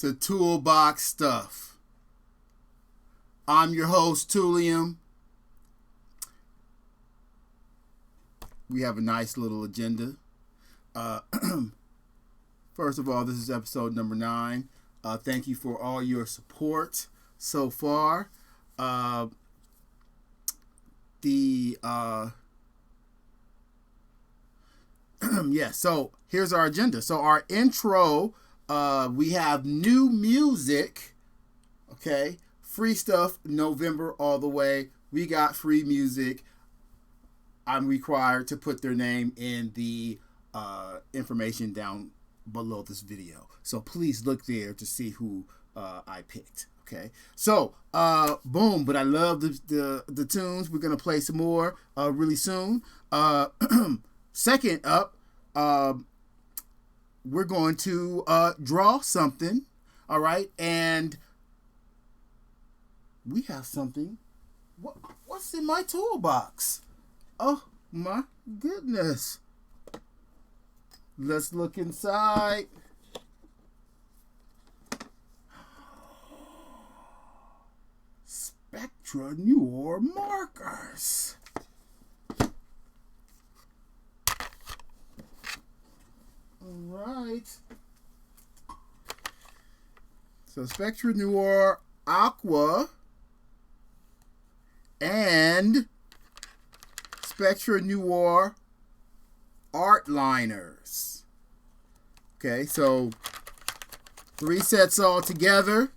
to Toolbox Stuff. I'm your host, Tullium. We have a nice little agenda. First of all, this is episode number 9. Thank you for all your support so far. So here's our agenda. So our intro, we have new music, okay? Free stuff, November all the way. We got free music. I'm required to put their name in the information down below this video. So please look there to see who I picked. Okay, so boom, but I love the tunes. We're gonna play some more really soon. Second up, we're going to draw something. All right, and we have something. What's in my toolbox? Oh my goodness! Let's look inside. Spectra Noir markers. All right. So Spectra Noir, Aqua, and Spectra Noir art liners. Okay, so 3 sets all together.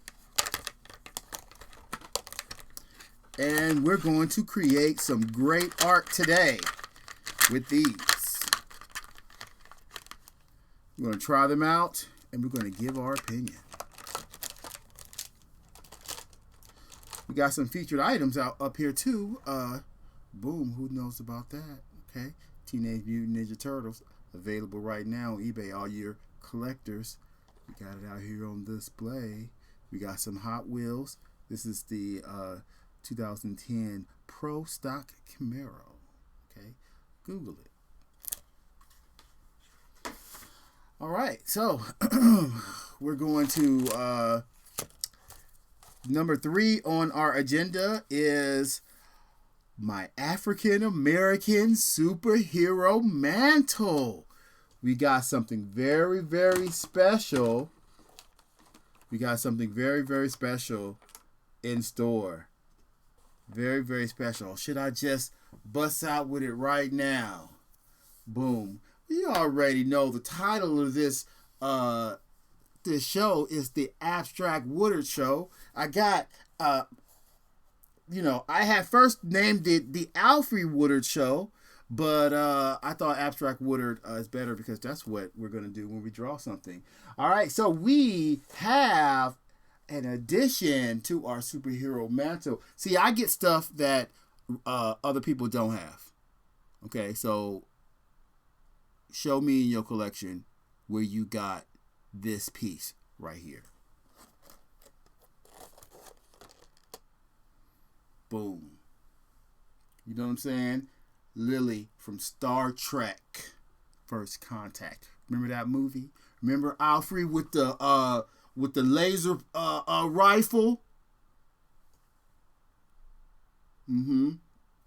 And we're going to create some great art today with these. We're going to try them out and we're going to give our opinion. We got some featured items up here too. Boom, who knows about that? Okay, Teenage Mutant Ninja Turtles available right now on eBay. All your collectors, we got it out here on display. We got some Hot Wheels. This is the 2010 Pro Stock Camaro. Okay, Google it. All right, so we're going to number 3 on our agenda is my African American superhero mantle. We got something very, very special. We got something very, very special in store. Very, very special. Should I just bust out with it right now? Boom. You already know the title of this show is the Abstract Woodard Show. I got, I had first named it the Alfre Woodard Show, but I thought Abstract Woodard is better because that's what we're going to do when we draw something. All right, so we have an addition to our superhero mantle. See, I get stuff that other people don't have. Okay, so show me in your collection where you got this piece right here. Boom. You know what I'm saying? Lily from Star Trek First Contact. Remember that movie? Remember Alfre with the laser rifle?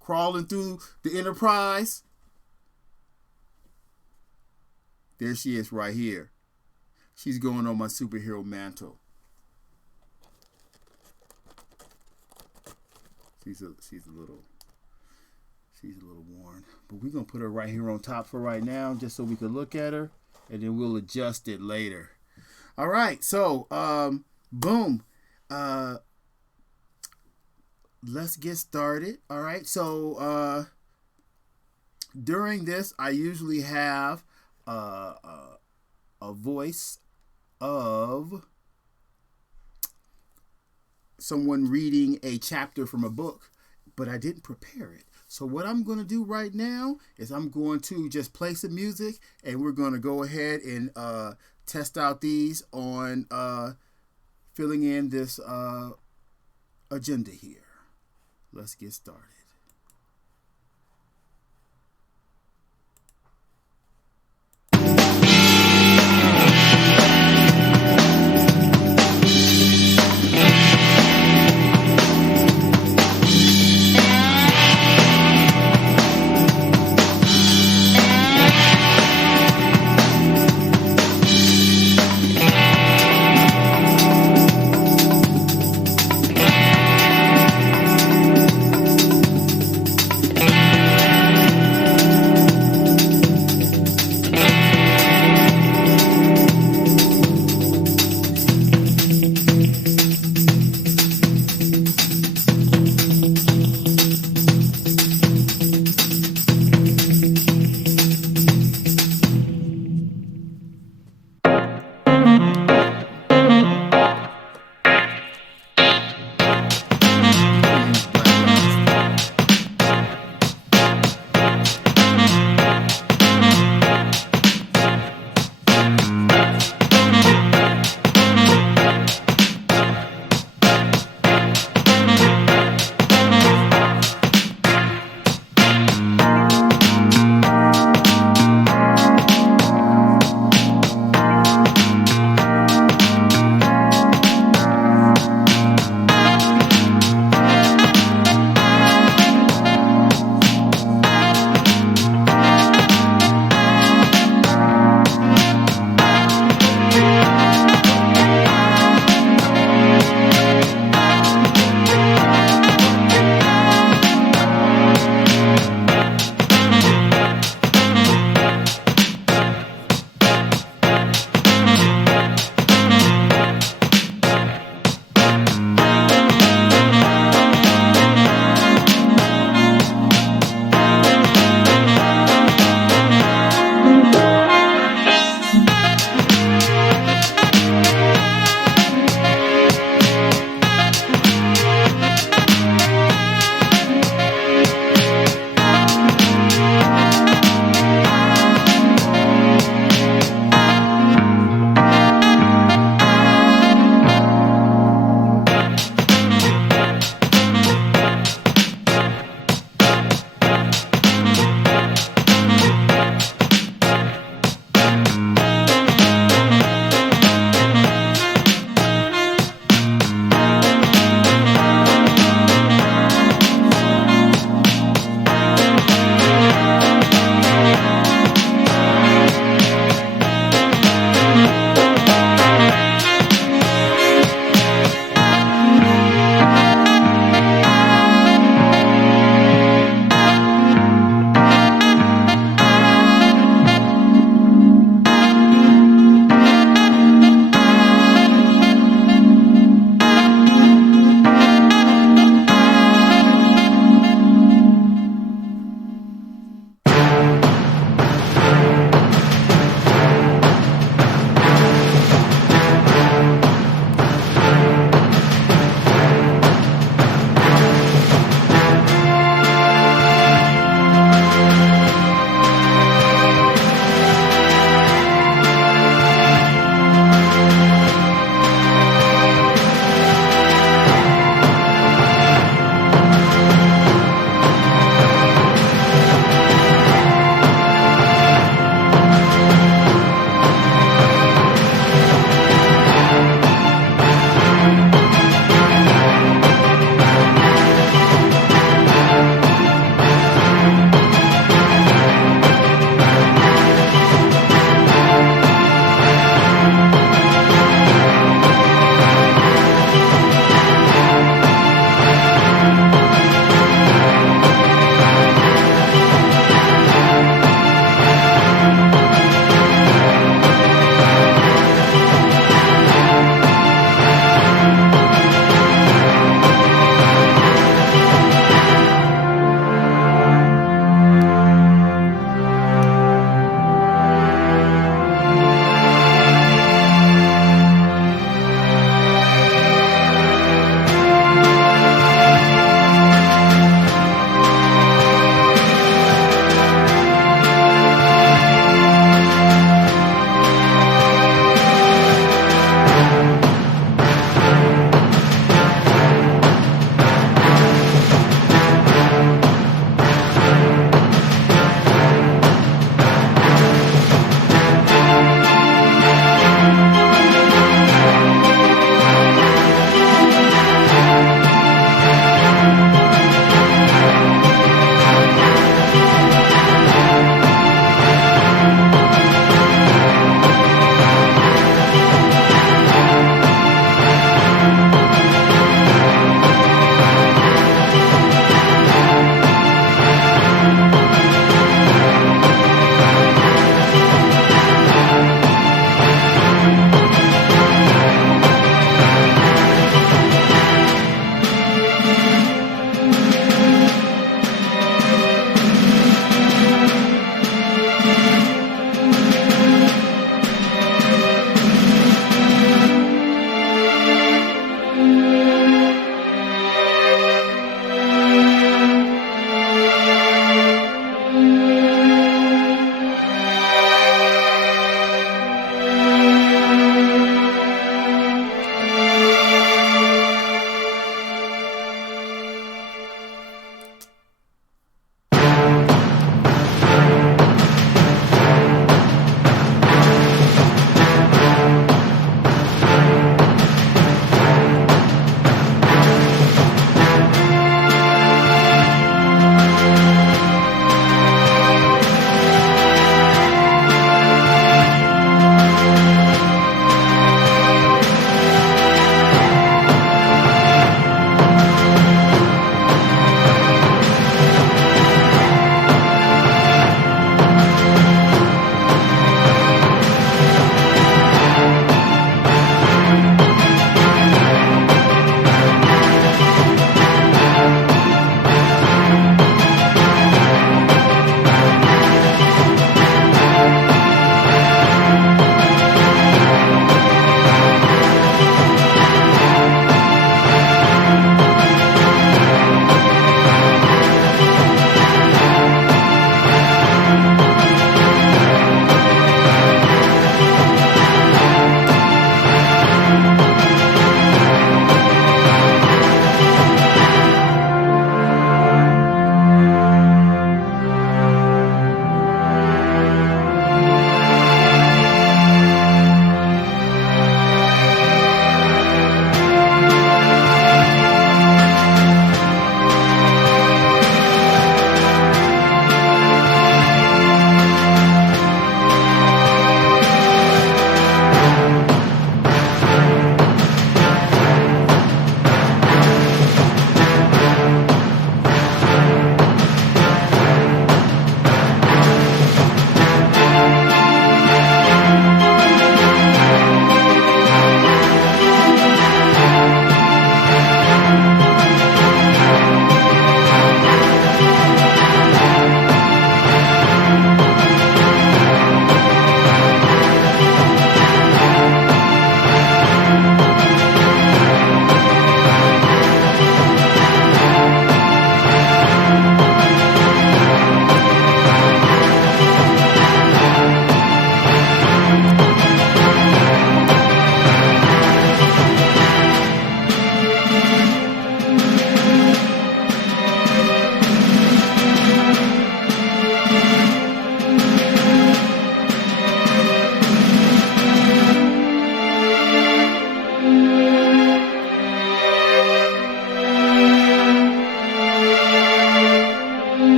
Crawling through the Enterprise. There she is right here. She's going on my superhero mantle. She's a little worn, but we're gonna put her right here on top for right now, just so we can look at her, and then we'll adjust it later. All right, so boom. Let's get started. All right, so during this, I usually have a voice of someone reading a chapter from a book, but I didn't prepare it. So what I'm going to do right now is I'm going to just play some music, and we're going to go ahead and test out these on filling in this agenda here. Let's get started.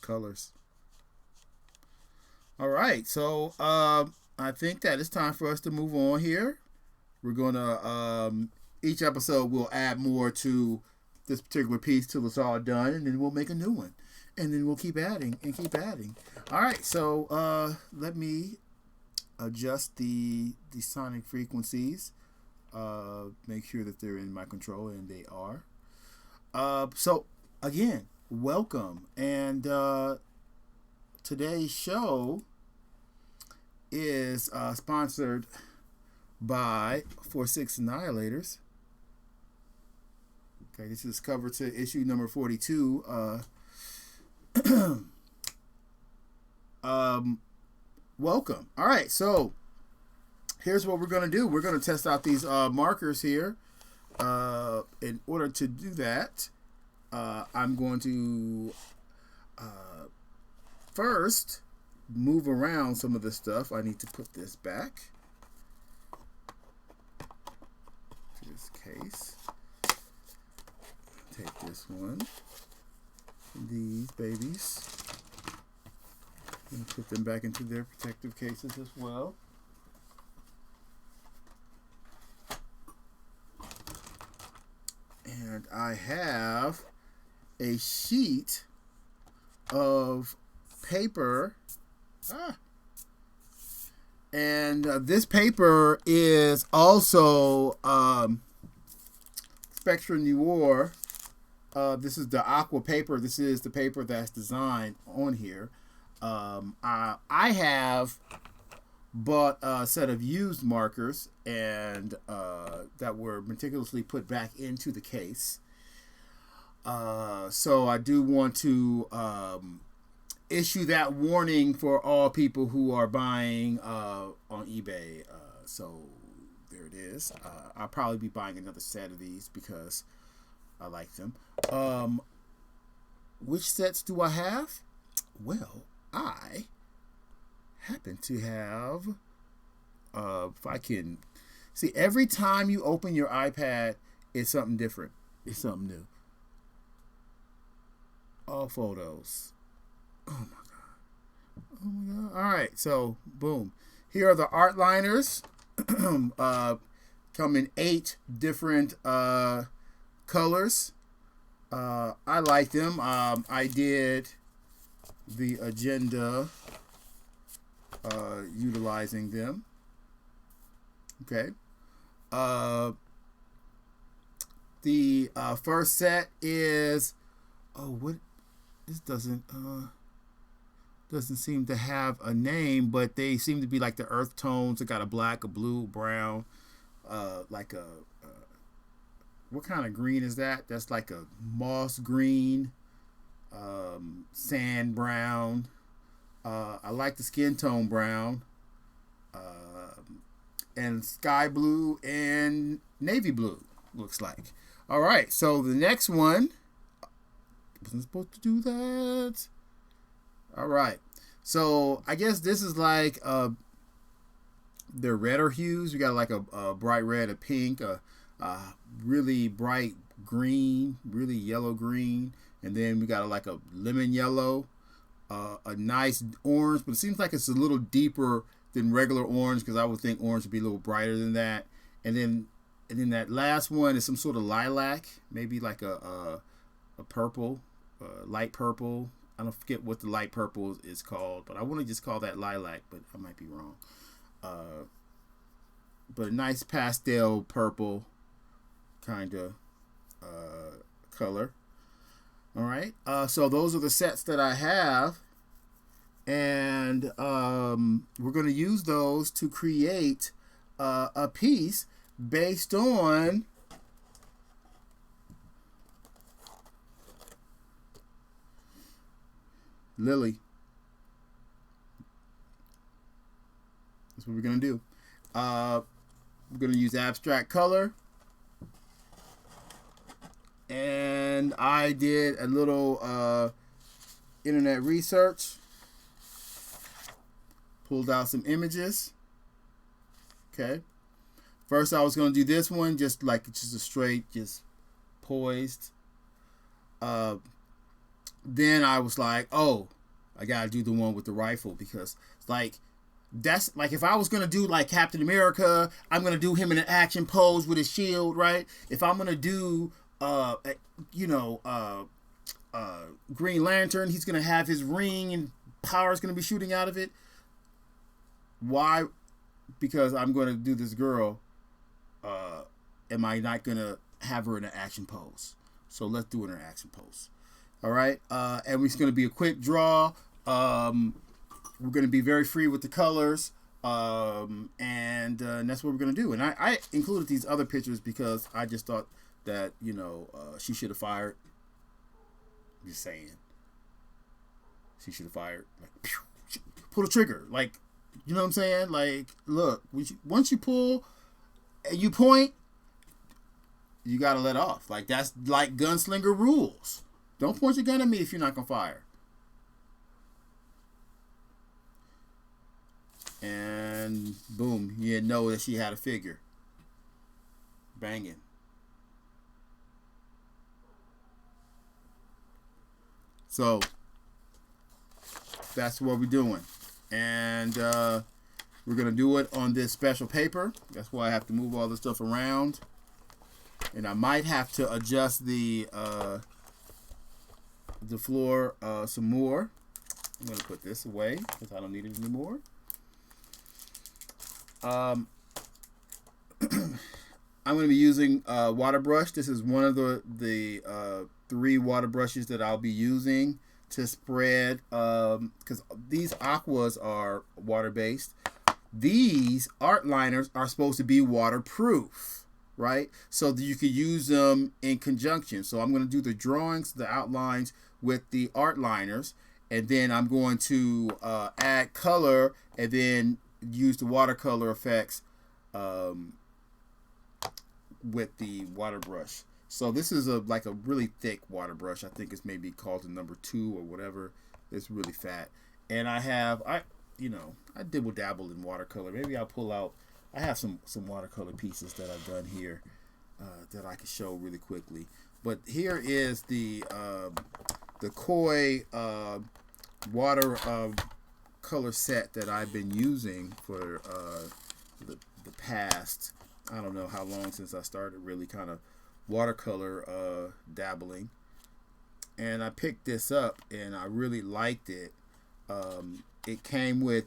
colors. All right, so I think that it's time for us to move on here. We're gonna each episode we'll add more to this particular piece till it's all done, and then we'll make a new one, and then we'll keep adding and keep adding. All right, so let me adjust the sonic frequencies. Make sure that they're in my control, and they are. So again, welcome, and today's show is sponsored by 4/6 Annihilators. Okay, this is cover to issue number 42. Welcome. All right, so here's what we're going to do. We're going to test out these markers here. In order to do that, I'm going to first move around some of the stuff. I need to put this back to this case. Take this one, these babies, and put them back into their protective cases as well. And I have a sheet of paper. And this paper is also Spectrum Noir. This is the Aqua paper. This is the paper that's designed on here. I have bought a set of used markers and that were meticulously put back into the case. So I do want to issue that warning for all people who are buying on eBay. So there it is. I'll probably be buying another set of these because I like them. Which sets do I have? Well, I happen to have, if I can see, every time you open your iPad, it's something different. It's something new. All photos. Oh my god. Oh my god. All right, so boom. Here are the art liners. Come in 8 different colors. I like them. I did the agenda utilizing them. Okay. The first set is what this doesn't seem to have a name, but they seem to be like the earth tones. It got a black, a blue, brown, like a what kind of green is that? That's like a moss green, sand brown. I like the skin tone brown, and sky blue and navy blue looks like. All right, so the next one wasn't supposed to do that. All right, so I guess this is like the redder hues. We got like a bright red, a pink, a really bright green, really yellow green, and then we got like a lemon yellow, a nice orange, but it seems like it's a little deeper than regular orange because I would think orange would be a little brighter than that. And then that last one is some sort of lilac, maybe like a purple, light purple. I don't forget what the light purple is called, but I want to just call that lilac, but I might be wrong. But a nice pastel purple kind of color. All right, so those are the sets that I have, and we're going to use those to create a piece based on Lily. That's what we're going to do. We're going to use abstract color. And I did a little internet research. Pulled out some images. Okay. First I was going to do this one just a straight, just poised. then I was like, oh, I gotta do the one with the rifle, because like that's like, if I was gonna do like Captain America, I'm gonna do him in an action pose with his shield, right? If I'm gonna do you know Green Lantern, he's gonna have his ring and power's gonna be shooting out of it. Why? Because I'm gonna do this girl. Am I not gonna have her in an action pose? So let's do it in an action pose. All right, and it's gonna be a quick draw. We're gonna be very free with the colors, and that's what we're gonna do. And I included these other pictures because I just thought that, you know, she should have fired. Just saying, she should have fired. Like, pew, pull the trigger. Like, you know what I'm saying? Like, look, once you pull and you point, you gotta let off. Like, that's like gunslinger rules. Don't point your gun at me if you're not gonna fire. And boom, you didn't know that she had a figure. Banging. So that's what we're doing. And we're going to do it on this special paper. That's why I have to move all this stuff around. And I might have to adjust the floor some more. I'm going to put this away because I don't need it anymore. I'm going to be using water brush. This is one of the 3 water brushes that I'll be using to spread, because these Aquas are water-based. These art liners are supposed to be waterproof, right? So that you could use them in conjunction. So I'm going to do the drawings, the outlines with the art liners, and then I'm going to add color and then use the watercolor effects with the water brush. So this is like a really thick water brush. I think it's maybe called the number 2 or whatever. It's really fat. And I dibble dabble in watercolor. Maybe I'll pull out. I have some watercolor pieces that I've done here that I can show really quickly. But here is the Koi water color set that I've been using for the past, I don't know how long, since I started really kind of watercolor dabbling. And I picked this up and I really liked it. It came with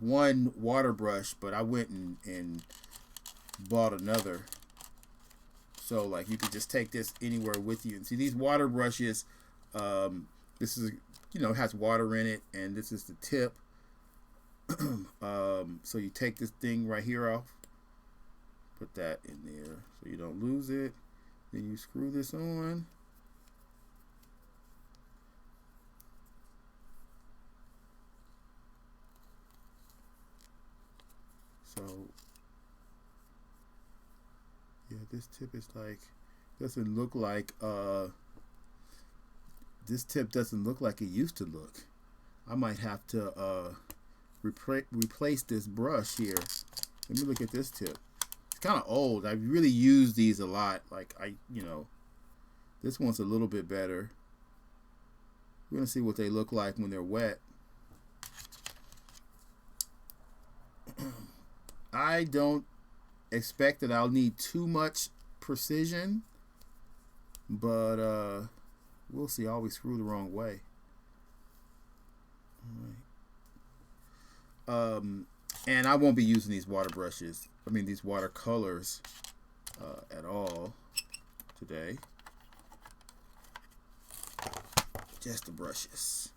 one water brush, but I went and bought another. So like you could just take this anywhere with you. And see, these water brushes, this is, has water in it, and this is the tip. So you take this thing right here off, put that in there so you don't lose it. Then you screw this on. So yeah, this tip is like, doesn't look like this tip doesn't look like it used to look. I might have to replace this brush here. Let me look at this tip. It's kind of old. I really use these a lot. Like this one's a little bit better. We're gonna see what they look like when they're wet. I don't expect that I'll need too much precision, but we'll see. I always screw the wrong way. All right. And I won't be using these water brushes, these watercolors at all today. Just the brushes.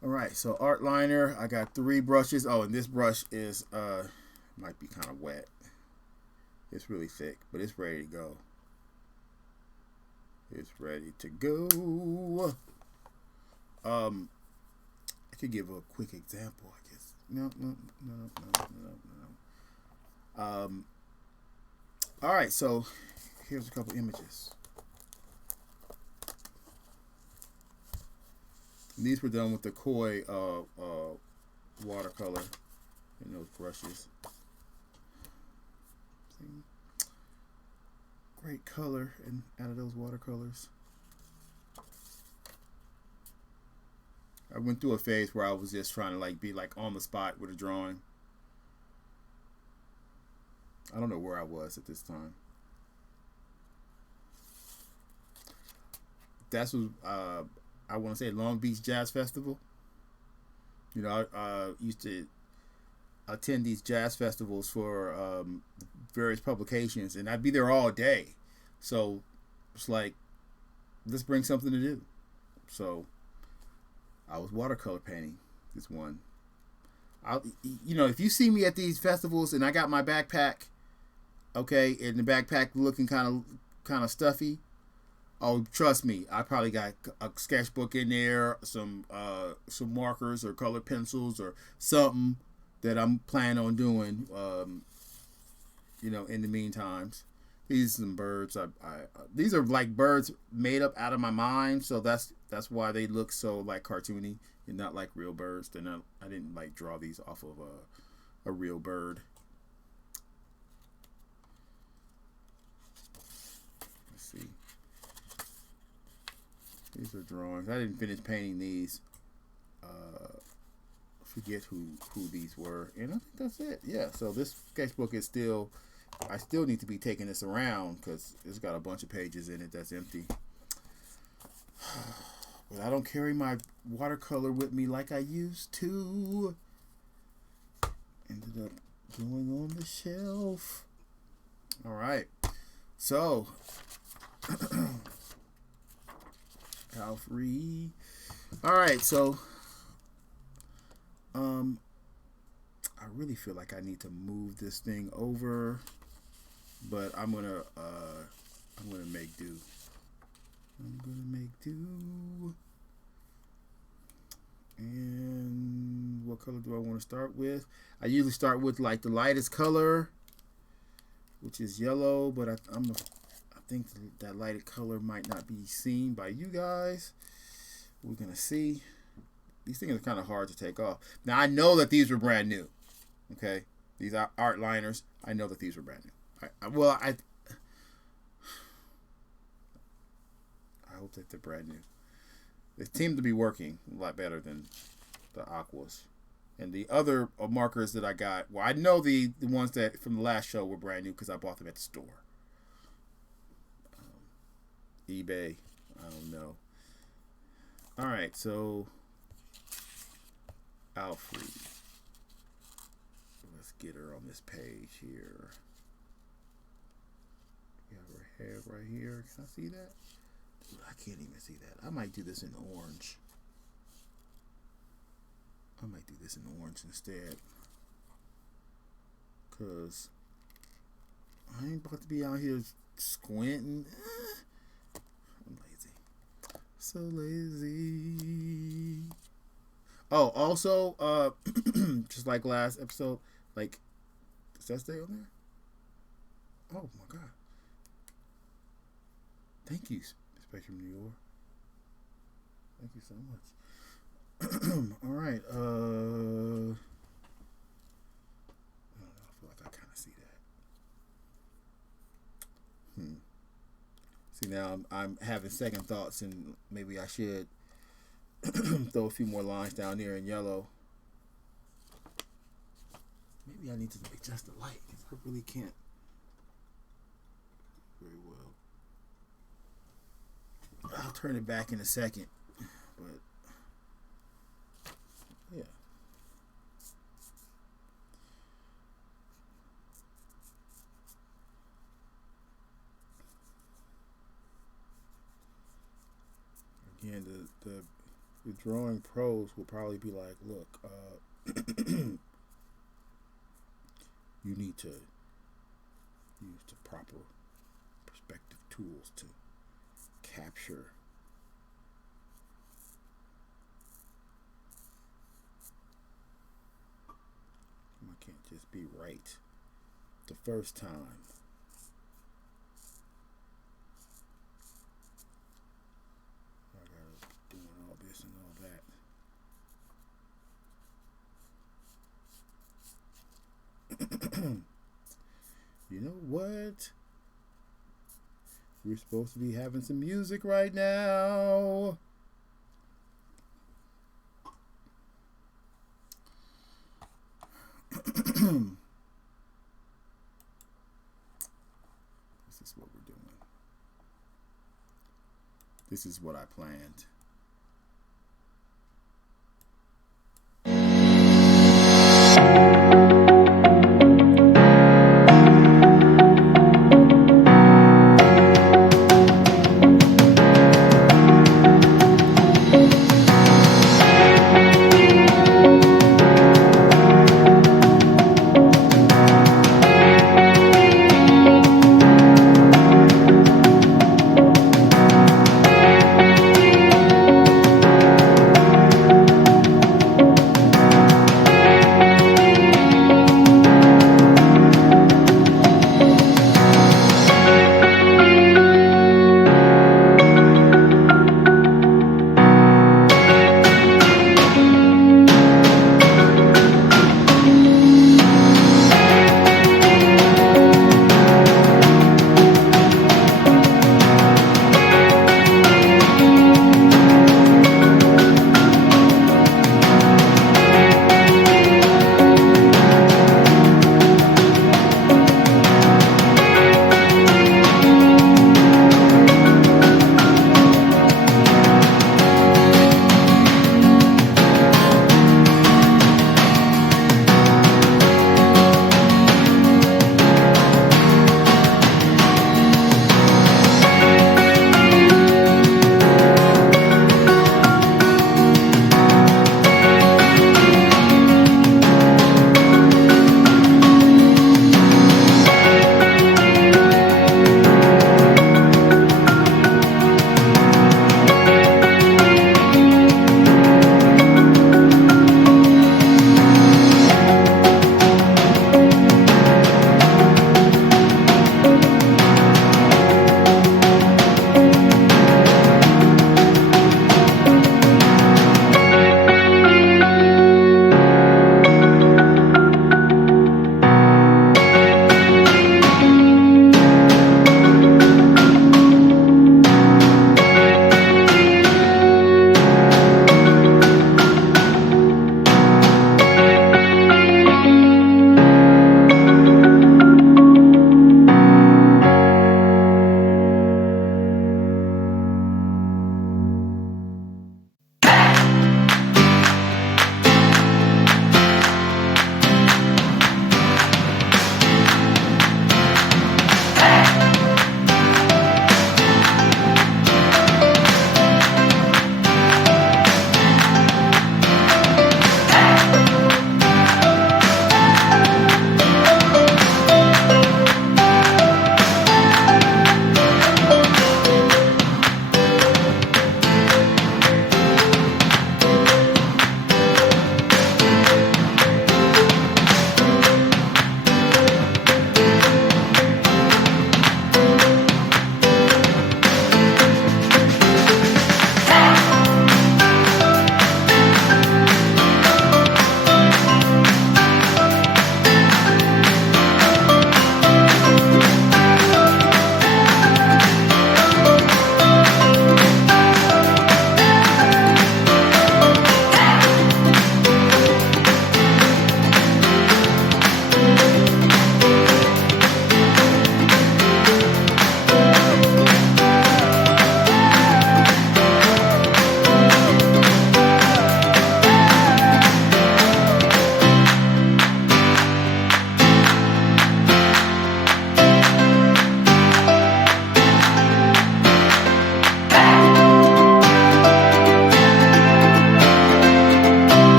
All right, so art liner, I got 3 brushes. Oh, and this brush is might be kind of wet. It's really thick, but it's ready to go. It's ready to go. I could give a quick example, I guess. No. All right, so here's a couple images. These were done with the Koi watercolor in those brushes. See? great color and out of those watercolors. I went through a phase where I was just trying to like be like on the spot with a drawing. I don't know where I was at this time. That's what I want to say, Long Beach Jazz Festival. You know, I used to attend these jazz festivals for various publications, and I'd be there all day. So it's like, let's bring something to do. So I was watercolor painting this one. You know, if you see me at these festivals and I got my backpack, okay, and the backpack looking kind of stuffy, oh, trust me, I probably got a sketchbook in there, some markers or colored pencils or something that I'm planning on doing. You know, in the meantimes, these are some birds. These are like birds made up out of my mind, so that's why they look so like cartoony and not like real birds. They're not. I didn't like draw these off of a real bird. Let's see. These are drawings. I didn't finish painting these. Forget who these were, and I think that's it. Yeah. So this sketchbook is still. I still need to be taking this around because it's got a bunch of pages in it that's empty. But I don't carry my watercolor with me like I used to. Ended up going on the shelf. All right. So, Alfre. All right. So, I really feel like I need to move this thing over, but I'm gonna make do. And what color do I want to start with? I usually start with like the lightest color, which is yellow, but I think that lighted color might not be seen by you guys. We're gonna see. These things are kind of hard to take off. Now I know that these were brand new. Okay, these are art liners. I know that these were brand new. I hope that they're brand new. They seem to be working a lot better than the Aquas. And the other markers that I got, well, I know the ones that from the last show were brand new because I bought them at the store. eBay, I don't know. All right, so Alfre. Let's get her on this page here. We have her head right here. Can I see that? Dude, I can't even see that. I might do this in orange. I might do this in orange instead. Because I ain't about to be out here squinting. I'm lazy. So lazy. Oh, also, just like last episode, like, does that stay on there? Oh my God. Thank you, Spectrum Noir. Thank you so much. All right. I don't know. I feel like I kind of see that. See, now I'm having second thoughts, and maybe I should throw a few more lines down there in yellow. Maybe I need to adjust the light because I really can't very well. I'll turn it back in a second, but yeah. Again, the drawing pros will probably be like, look, you need to use the proper perspective tools to capture I can't just be right the first time. I gotta doing all this and all that. You know what? We're supposed to be having some music right now. This is what we're doing. This is what I planned.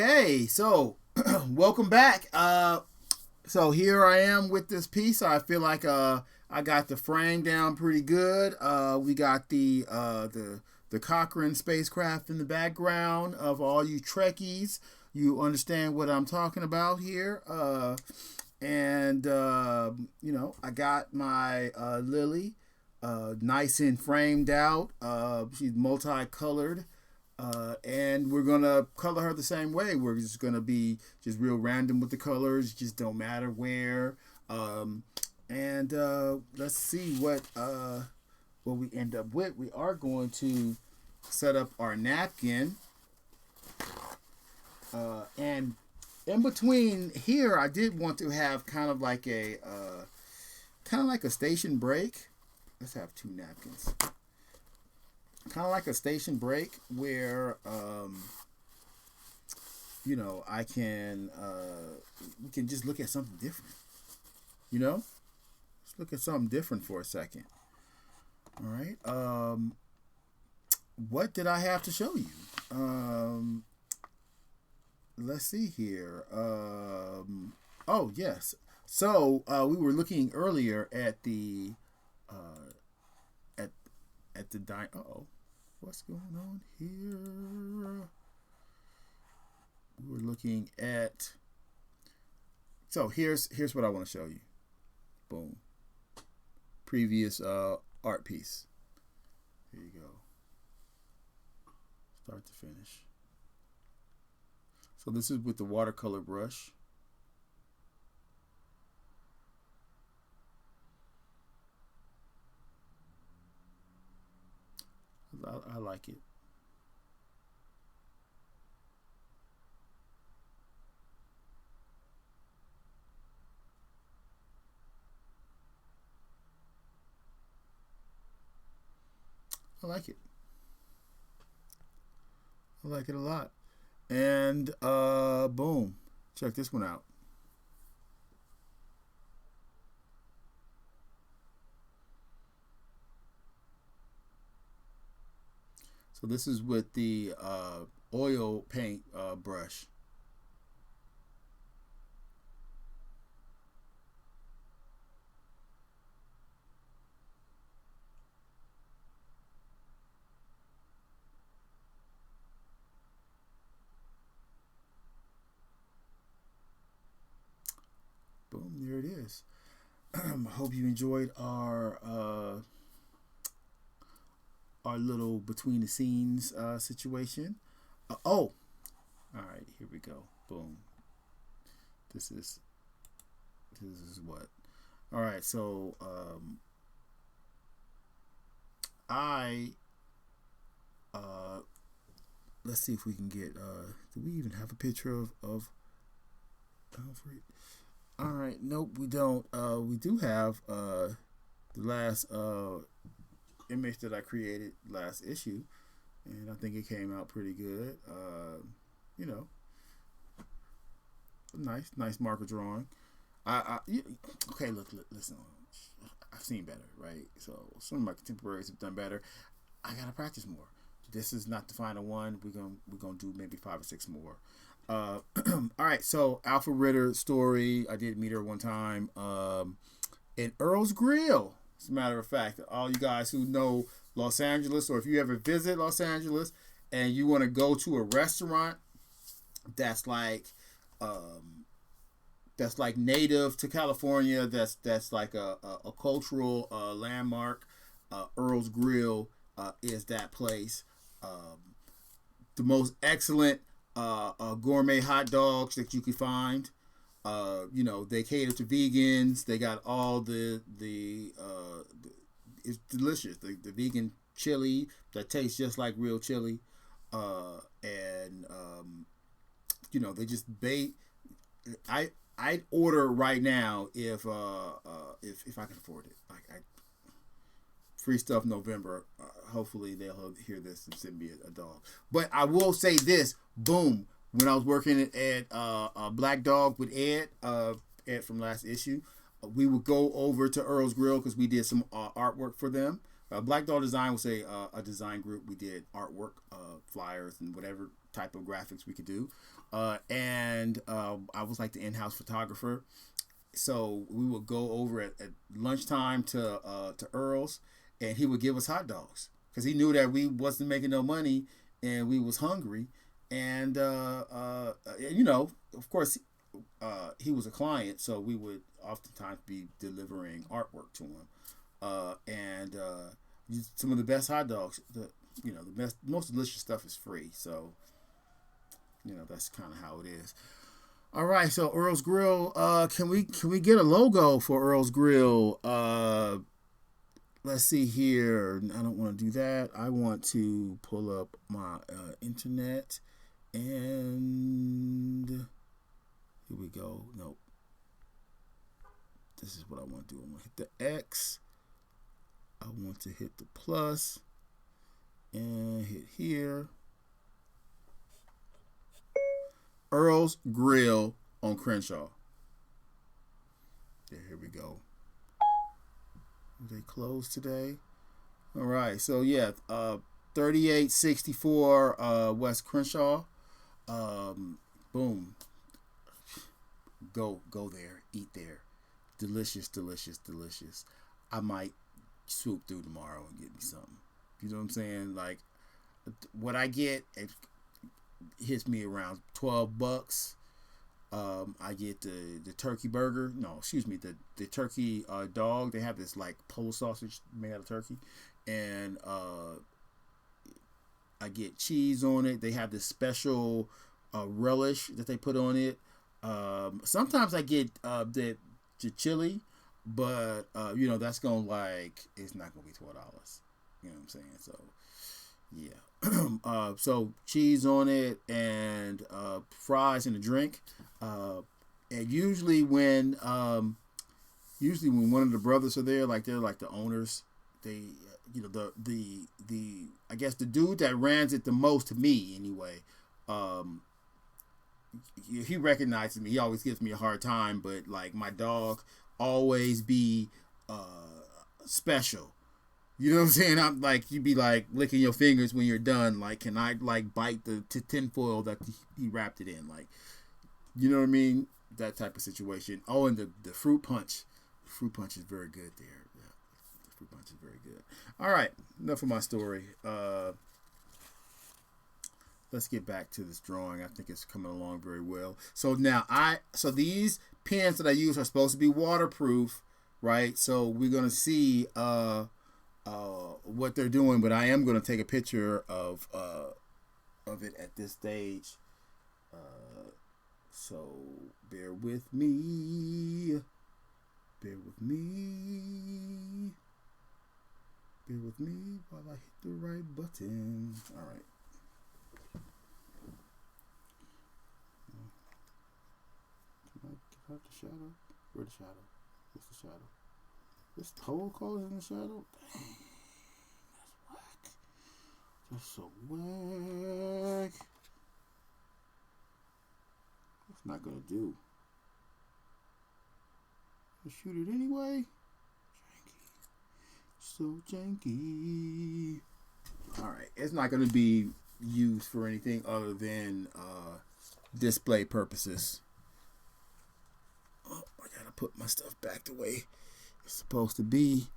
Okay, so welcome back. So here I am with this piece. I feel like I got the frame down pretty good. We got the Cochrane spacecraft in the background. Of all you Trekkies, you understand what I'm talking about here. And you know, I got my Lily nice and framed out. She's multicolored. And we're gonna color her the same way. We're just gonna be just real random with the colors. Just don't matter where. And let's see what we end up with. We are going to set up our napkin. And in between here, I did want to have kind of like a station break. Let's have 2 napkins. Kind of like a station break where you know, I can we can just look at something different. You know, let's look at something different for a second. All right. What did I have to show you? Let's see here. Oh yes. So we were looking earlier at the at the dine. Uh-oh. What's going on here? We're looking at. So here's what I want to show you. Boom. Previous art piece. Here you go. Start to finish. So this is with the watercolor brush. I like it. I like it. I like it a lot. And boom. Check this one out. So this is with the oil paint brush. Boom, there it is. I hope you enjoyed our little between the scenes situation. Oh, all right, here we go. Boom. This is what. All right, so let's see if we can get. Do we even have a picture of Alfre? All right, nope, we don't. We do have the last image that I created last issue, and I think it came out pretty good. You know, nice marker drawing. Okay, look, listen. I've seen better, right? So some of my contemporaries have done better. I gotta practice more. This is not the final one. We're gonna do maybe 5 or 6 more. All right, so Alfre Ritter story. I did meet her one time in Earl's Grill. As a matter of fact, all you guys who know Los Angeles, or if you ever visit Los Angeles and you want to go to a restaurant that's like native to California, that's like a cultural landmark, Earl's Grill is that place. The most excellent gourmet hot dogs that you could find. You know, they cater to vegans. They got all the it's delicious. The vegan chili that tastes just like real chili, and you know, they just bake. I'd order right now if I can afford it. Like free stuff November. Hopefully they'll hear this and send me a dog. But I will say this. Boom. When I was working at Black Dog with Ed from last issue, we would go over to Earl's Grill because we did some artwork for them. Black Dog Design was a design group. We did artwork, flyers, and whatever type of graphics we could do. And I was like the in-house photographer. So we would go over at lunchtime to Earl's, and he would give us hot dogs because he knew that we wasn't making no money and we was hungry. And you know, of course, he was a client, so we would oftentimes be delivering artwork to him. And some of the best hot dogs, the best, most delicious stuff is free. So, that's kind of how it is. All right, so Earl's Grill. Can we get a logo for Earl's Grill? Let's see here. I don't want to do that. I want to pull up my internet, and here we go. Nope. This is what I want to do. I want to hit the X. I want to hit the plus and hit here. Earl's Grill on Crenshaw. Here we go. They closed today. All right. So yeah, 3864 West Crenshaw. Boom. Go there. Eat there. Delicious, delicious, delicious. I might swoop through tomorrow and get me something. You know what I'm saying? Like, what I get, it hits me around $12. I get the turkey burger. No, excuse me, the turkey dog. They have this like pole sausage made out of turkey, and I get cheese on it. They have this special relish that they put on it. Sometimes I get the chili, but that's gonna it's not gonna be $12. You know what I'm saying? So yeah. So cheese on it and fries and a drink. And usually when one of the brothers are there, like they're like the owners, they the I guess the dude that runs it the most, to me anyway, he recognizes me. He always gives me a hard time, but like my dog always be special. You know what I'm saying? I'm like, you be like licking your fingers when you're done. Like, can I like bite the tinfoil that he wrapped it in? Like, you know what I mean? That type of situation. Oh, and the fruit punch. The fruit punch is very good there. Yeah, the fruit punch is very good. All right, enough of my story. Let's get back to this drawing. I think it's coming along very well. So now so these pens that I use are supposed to be waterproof, right? So we're gonna see what they're doing, but I am gonna take a picture of it at this stage. So bear with me. Bear with me. Bear with me while I hit the right button. All right. Can I get out the shadow? Where's the shadow? What's the shadow? This whole color in the shadow? Dang. That's whack. That's so whack. What's not gonna do? I'll shoot it anyway. Janky. So janky. Alright, it's not gonna be used for anything other than display purposes. Oh, I gotta put my stuff back the way it's supposed to be.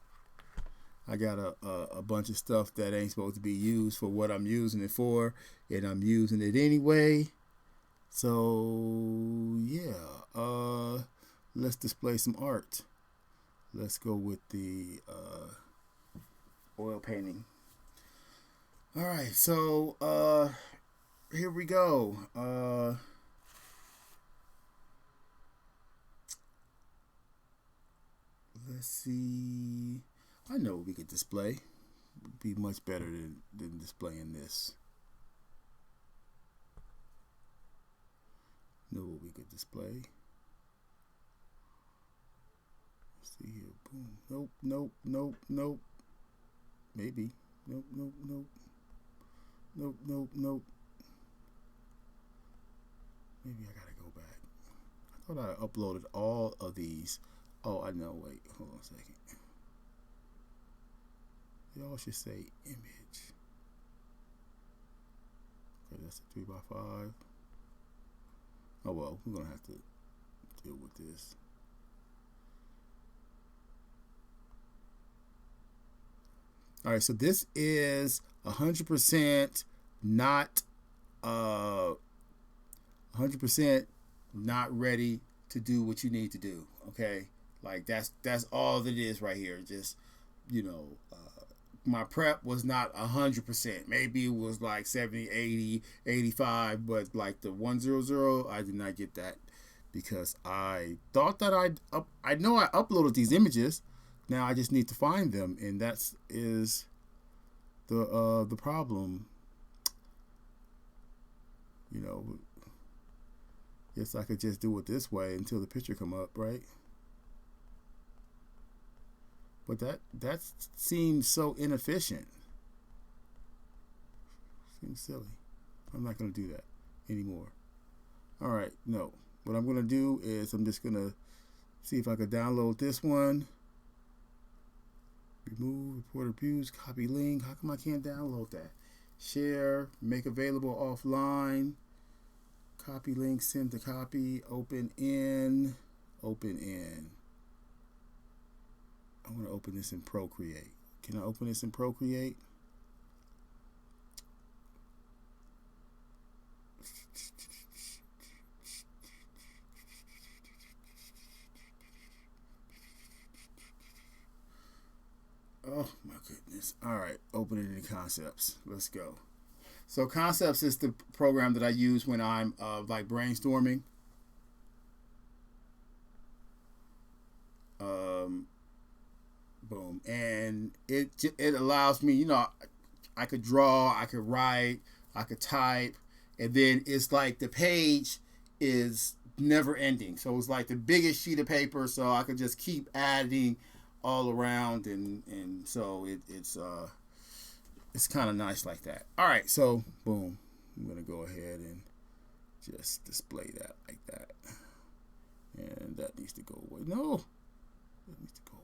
I got a bunch of stuff that ain't supposed to be used for what I'm using it for, and I'm using it anyway. So yeah, let's display some art. Let's go with the oil painting. All right, so here we go. Let's see. I know what we could display. Would be much better than displaying this. Know what we could display. Let's see here. Boom. Nope, nope, nope, nope. Maybe. Nope, nope, nope. Nope, nope, nope. Maybe I gotta go back. I thought I uploaded all of these. Oh, I know. Wait, hold on a second. They all should say image. Okay, that's a 3x5. Oh well, we're gonna have to deal with this. All right, so this is 100% not 100% not ready to do what you need to do. Okay, like that's all that it is right here. Just my prep was not 100%. Maybe it was like 70, 80, 85, but like the 100, I did not get that because I thought that I know I uploaded these images. Now I just need to find them, and that's is the problem. Guess I could just do it this way until the picture come up, right? But that seems so inefficient. Seems silly. I'm not going to do that anymore. All right, no. What I'm going to do is I'm just going to see if I could download this one. Remove, report abuse, copy link. How come I can't download that? Share, make available offline. Copy link, send to copy, open in. I want to open this in Procreate. Can I open this in Procreate? Oh my goodness. All right, open it in Concepts. Let's go. So Concepts is the program that I use when I'm like brainstorming. Boom, and it allows me, I could draw, I could write, I could type, and then it's like the page is never ending. So it's like the biggest sheet of paper, so I could just keep adding all around, and so it's kind of nice like that. All right, so boom, I'm gonna go ahead and just display that like that, and that needs to go away. No, that needs to go away.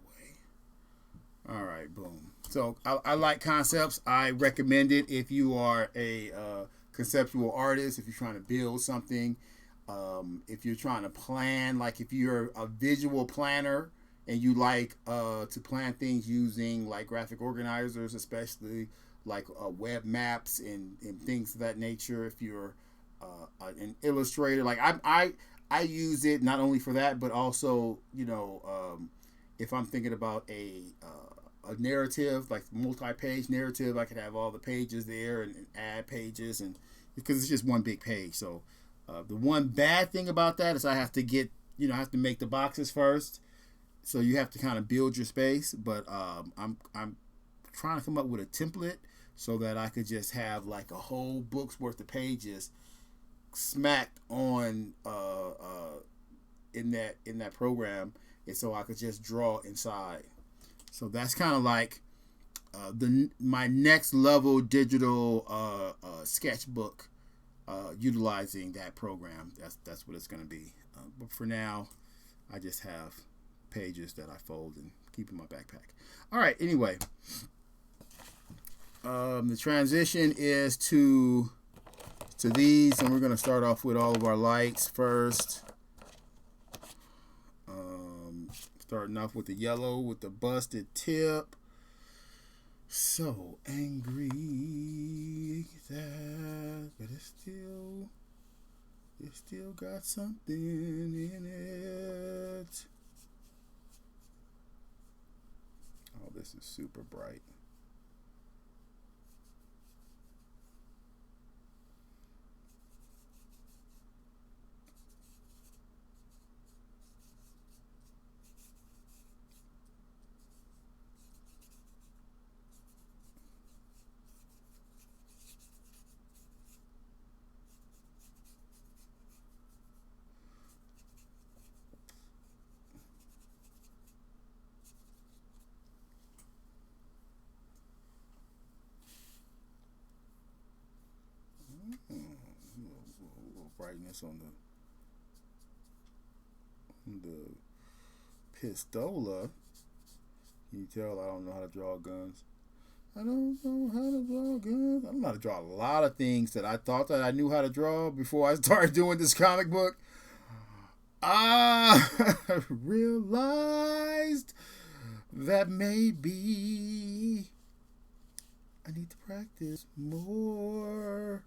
All right, boom. So I like Concepts. I recommend it if you are a conceptual artist, if you're trying to build something, if you're trying to plan, like if you're a visual planner and you like to plan things using like graphic organizers, especially like web maps and things of that nature. If you're an illustrator, like I use it not only for that, but also if I'm thinking about a narrative, like multi-page narrative, I could have all the pages there and add pages, and because it's just one big page. So the one bad thing about that is I have to get, I have to make the boxes first. So you have to kind of build your space, but I'm trying to come up with a template so that I could just have like a whole book's worth of pages smacked on in that program, and so I could just draw inside. So that's kind of like my next level digital sketchbook, utilizing that program. That's what it's going to be. But for now, I just have pages that I fold and keep in my backpack. All right. Anyway, the transition is to these, and we're going to start off with all of our lights first. Starting off with the yellow with the busted tip. So angry that, but it still got something in it. Oh, this is super bright. A little brightness on the pistola. You can tell I don't know how to draw guns. I don't know how to draw good. I don't know how to draw a lot of things that I thought that I knew how to draw before I started doing this comic book. I realized that maybe I need to practice more.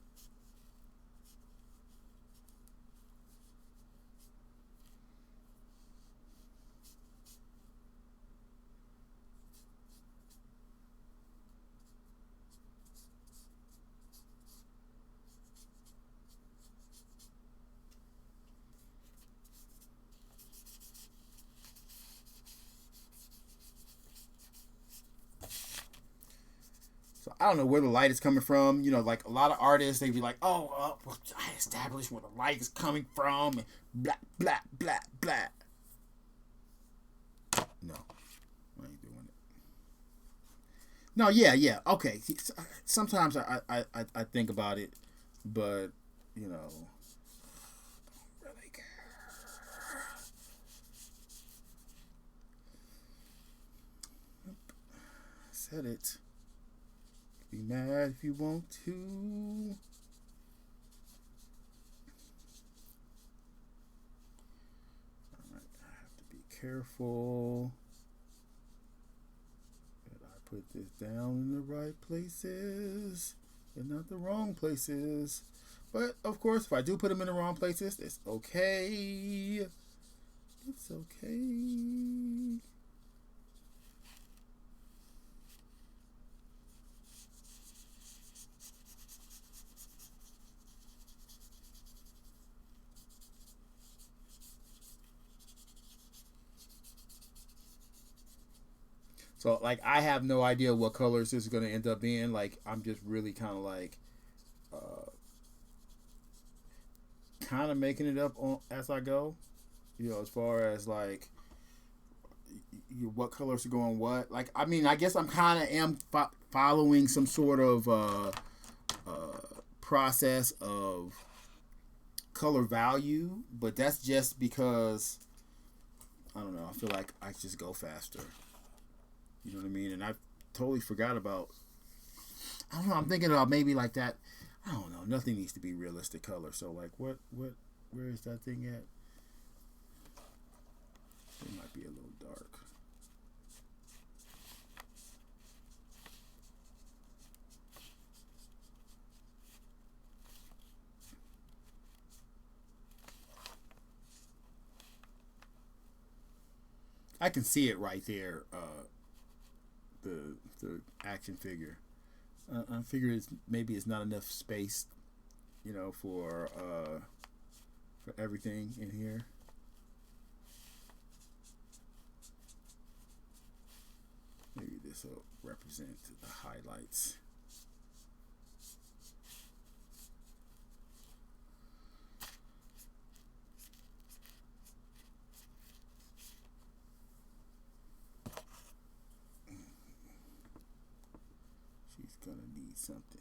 So I don't know where the light is coming from. You know, like a lot of artists, they be like, "Oh, well, I established where the light is coming from," and blah blah blah blah. No, I ain't doing it. No, yeah, yeah, okay. Sometimes I think about it, but you know, really care. Said it. Be mad if you want to. Alright, I have to be careful that I put this down in the right places and not the wrong places. But of course, if I do put them in the wrong places, it's okay. It's okay. So like I have no idea what colors this is gonna end up being. Like I'm just really kind of like kind of making it up on as I go. You know, as far as like what colors are going what. Like I mean, I guess I'm kind of am following some sort of process of color value, but that's just because I don't know. I feel like I just go faster. You know what I mean? And I totally forgot about. I don't know. I'm thinking about maybe like that. I don't know. Nothing needs to be realistic color. So like, where is that thing at? It might be a little dark. I can see it right there. The action figure. I figure maybe it's not enough space, you know, for everything in here. Maybe this will represent the highlights. She's gonna need something.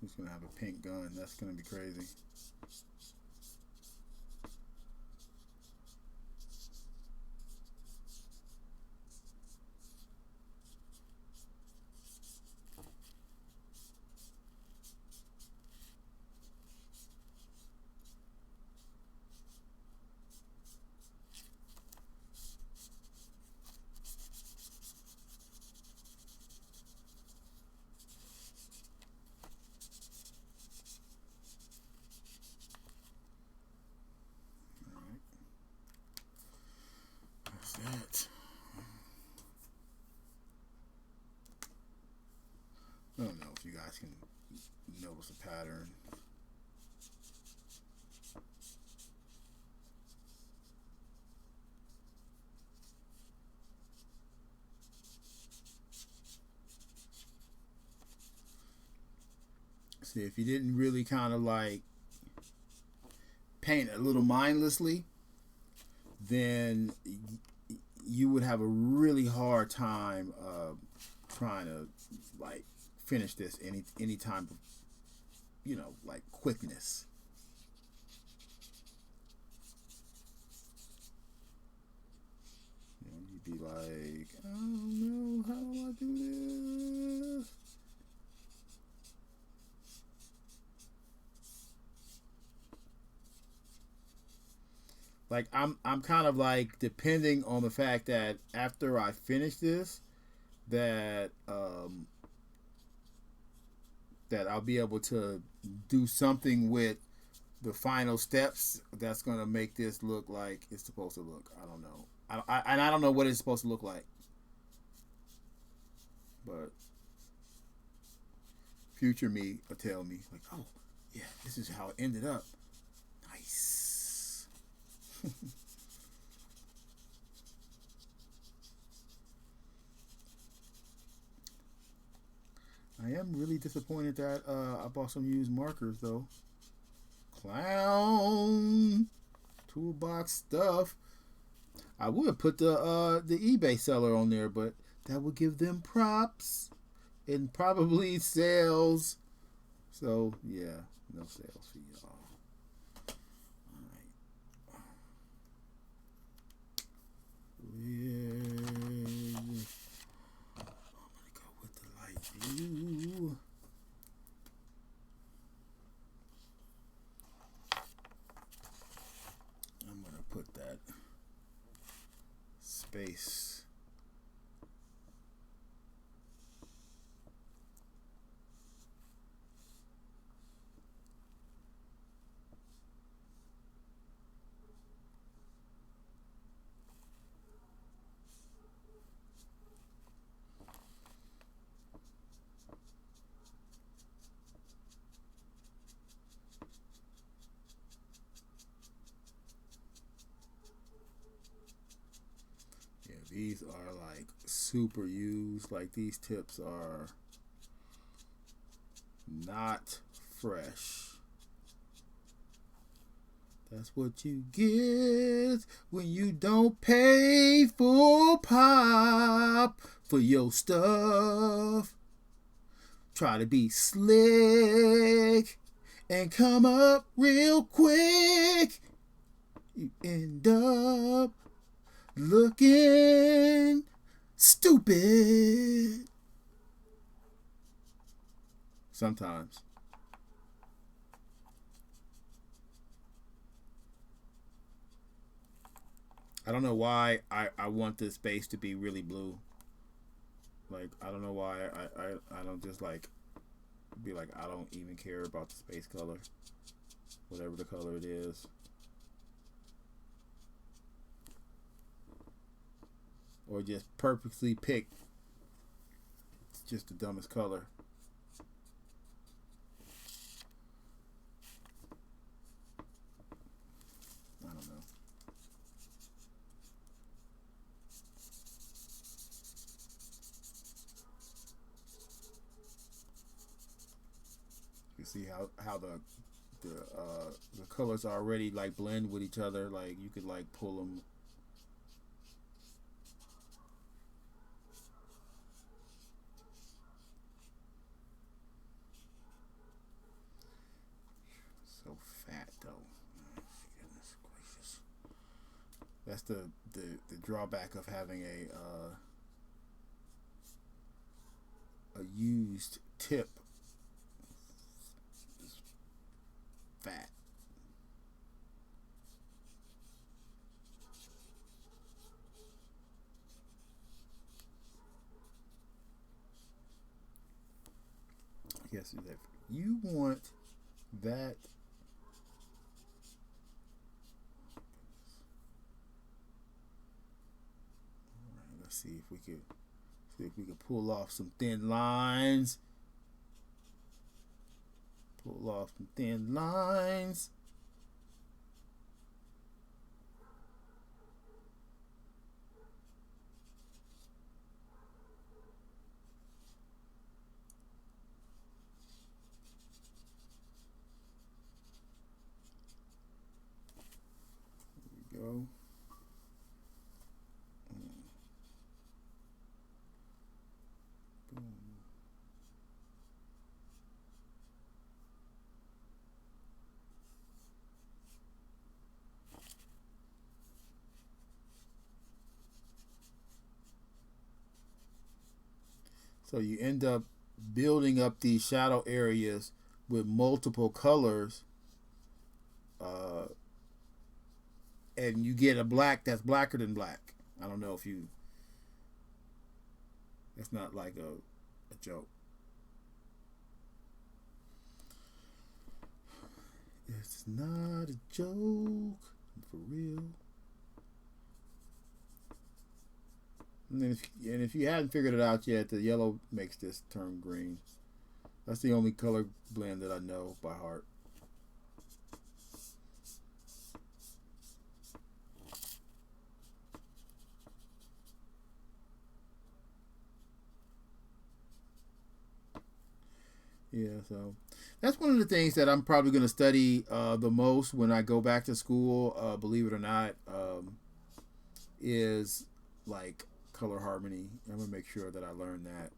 Who's gonna have a pink gun? That's gonna be crazy. guys can notice a pattern. See, if you didn't really kind of like paint a little mindlessly, then you would have a really hard time trying to like finish this any time of, you know, like quickness. You know, you'd be like, I don't know, how do I do this? Like I'm kind of like depending on the fact that after I finish this, that that I'll be able to do something with the final steps that's gonna make this look like it's supposed to look. I don't know. And I don't know what it's supposed to look like, but future me will tell me like, oh yeah, this is how it ended up. Nice. I am really disappointed that I bought some used markers though. Clown toolbox stuff. I would put the eBay seller on there, but that would give them props and probably sales. So yeah, no sales for y'all. I'm gonna go with the light blue. I'm gonna put that space. These are like super used. Like these tips are not fresh. That's what you get when you don't pay full pop for your stuff. Try to be slick and come up real quick. You end up looking stupid. Sometimes. I don't know why I want this base to be really blue. Like, I don't know why I don't just like be like, I don't even care about the space color. Whatever the color it is. Or just purposely pick just the dumbest color. I don't know. You see how the colors already like blend with each other. Like you could like pull them. So fat though. Goodness gracious. That's the drawback of having a used tip. It's fat. Yes, if you want that. See if we could pull off some thin lines. Pull off some thin lines. There we go. Boom. So you end up building up these shadow areas with multiple colors, and you get a black that's blacker than black. I don't know if you. It's not like a joke. It's not a joke. For real. And if you hadn't figured it out yet, the yellow makes this turn green. That's the only color blend that I know by heart. Yeah, so that's one of the things that I'm probably going to study the most when I go back to school, believe it or not, is like color harmony. I'm going to make sure that I learn that.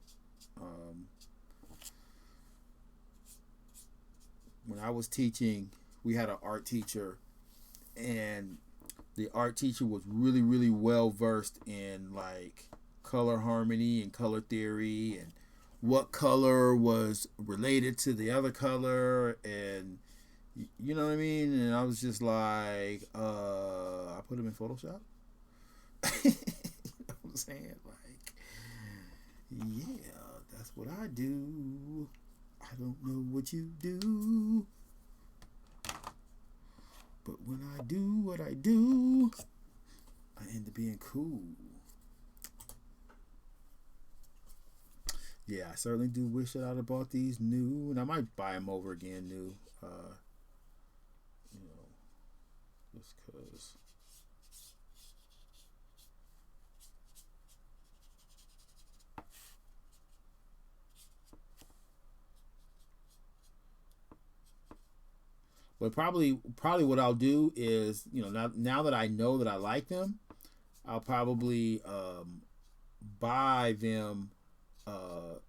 When I was teaching, we had an art teacher, and the art teacher was really, really well versed in like color harmony and color theory and what color was related to the other color, and you know what I mean. And I was just like, I put him in Photoshop. You know what I'm saying? Like, yeah, that's what I do. I don't know what you do, but when I do what I do, I end up being cool. Yeah, I certainly do wish that I'd have bought these new, and I might buy them over again new. You know, just cause. But probably what I'll do is, you know, now that I know that I like them, I'll probably buy them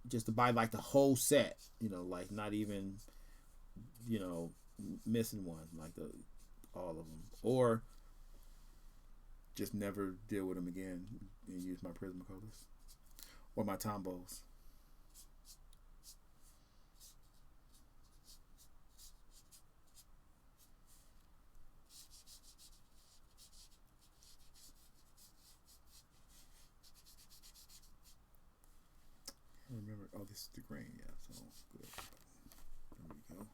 just to buy like the whole set, you know, like not even, you know, missing one, like all of them, or just never deal with them again and use my Prismacolors or my Tombos. I remember, oh, this is the grain, yeah, so good. There we go.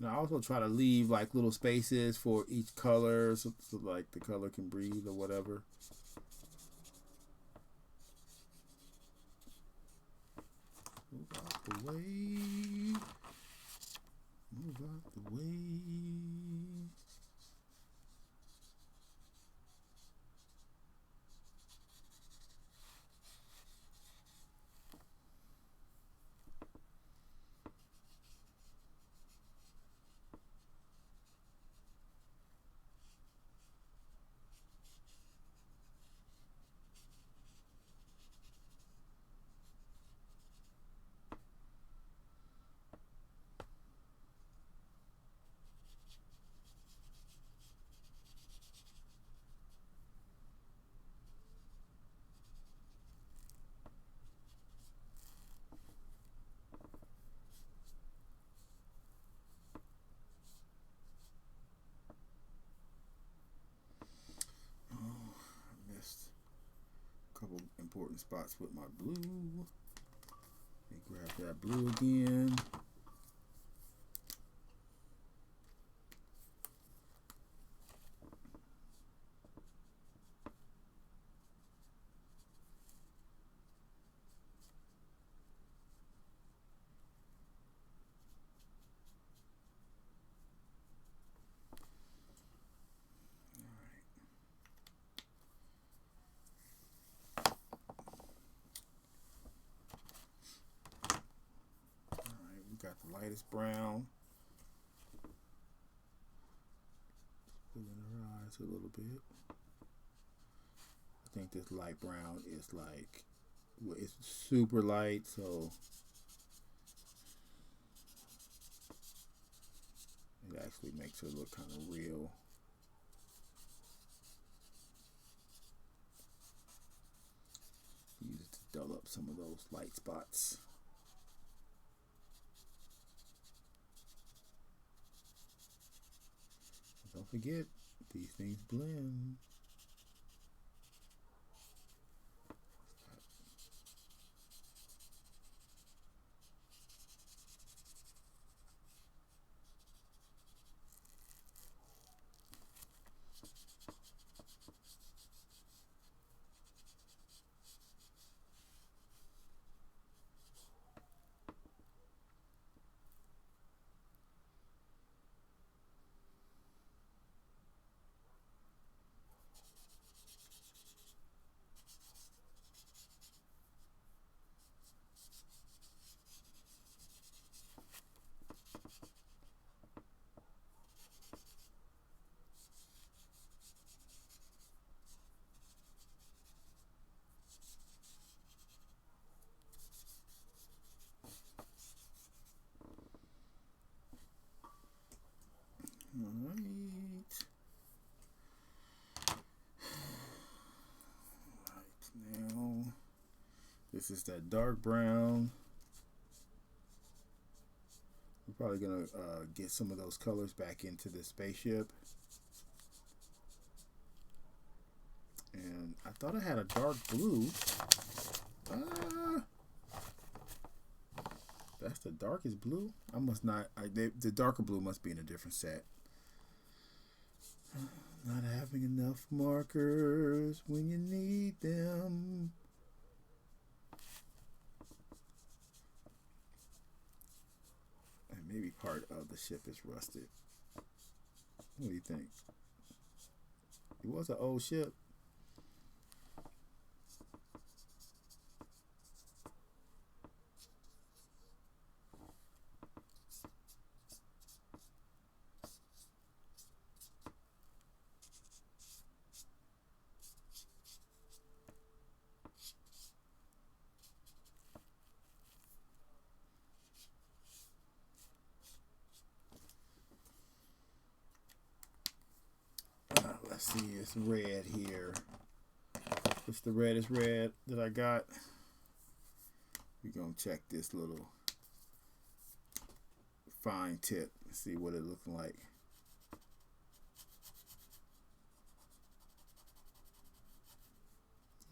Now I also try to leave like little spaces for each color, so like the color can breathe or whatever. Move out the way. Move out the way. Couple important spots with my blue. Let me grab that blue again. Got the lightest brown. Put in her eyes a little bit. I think this light brown is like, it's super light, so it actually makes her look kind of real. Use it to dull up some of those light spots. Don't forget, these things blend. Alright, now this is that dark brown. We're probably gonna get some of those colors back into the spaceship. And I thought I had a dark blue. That's the darkest blue. I must not. The darker blue must be in a different set. Not having enough markers when you need them. And maybe part of the ship is rusted. What do you think? It was an old ship. Let's see, it's red here. What's the reddest red that I got? We're gonna check this little fine tip and see what it looks like.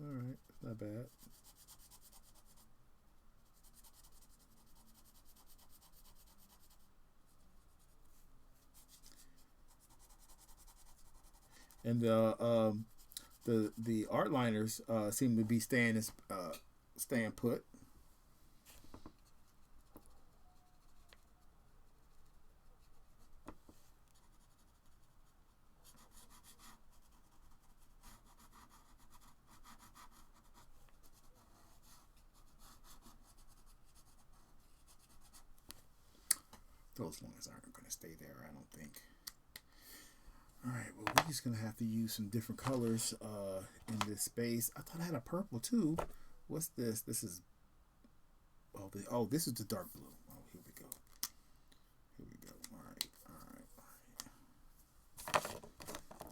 Alright, not bad. And the art liners seem to be staying put. Those ones aren't going to stay there, I don't think. Alright, well, we're just going to have to use some different colors in this space. I thought I had a purple, too. What's this? This is... Oh, this is the dark blue. Oh, here we go. Here we go. Alright.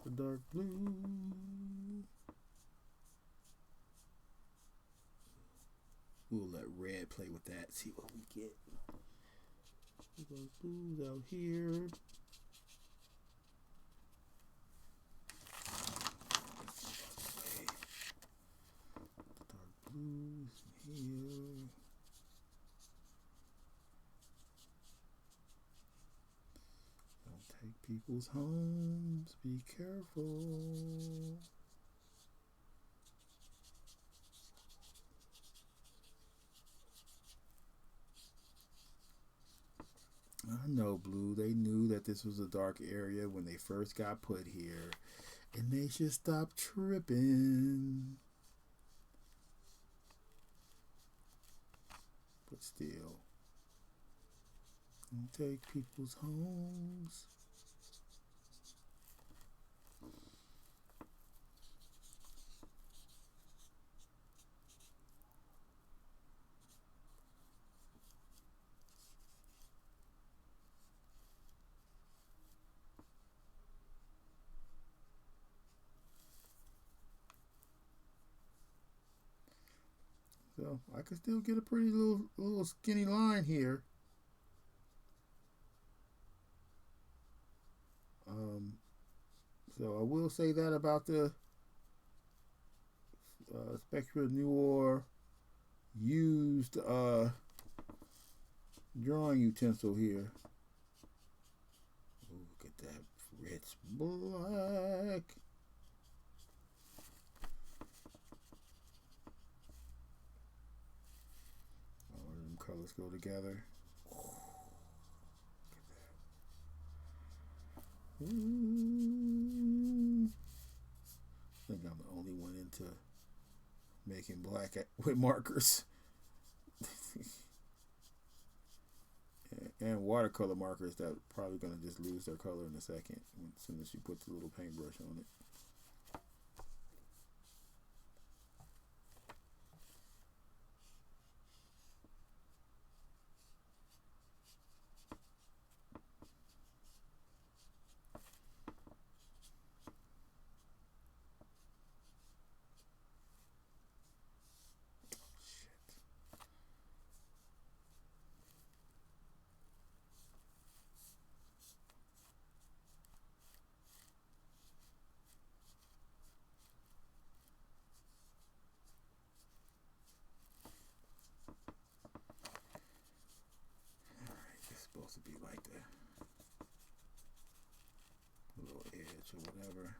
The dark blue. We'll let red play with that, see what we get. Those blues out here. Dark blues here. Take people's homes. Be careful. I know, Blue. They knew that this was a dark area when they first got put here. And they should stop tripping. But still. Don't take people's homes. So I could still get a pretty little skinny line here. So I will say that about the Spectra Noir used drawing utensil here. Ooh, look at that rich black. All of them colors go together. I think I'm the only one into making black with markers. And watercolor markers that are probably going to just lose their color in a second as soon as you put the little paintbrush on it. Supposed to be like the little edge or whatever.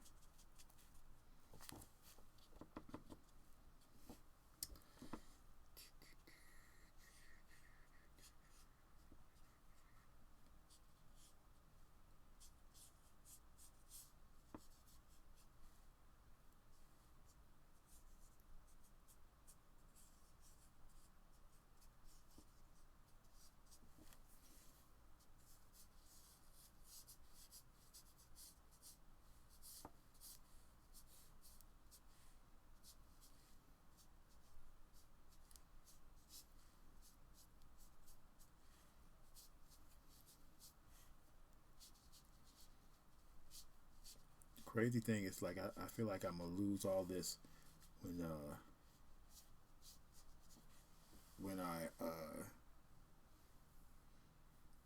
Crazy thing is, like, I feel like I'm gonna lose all this when I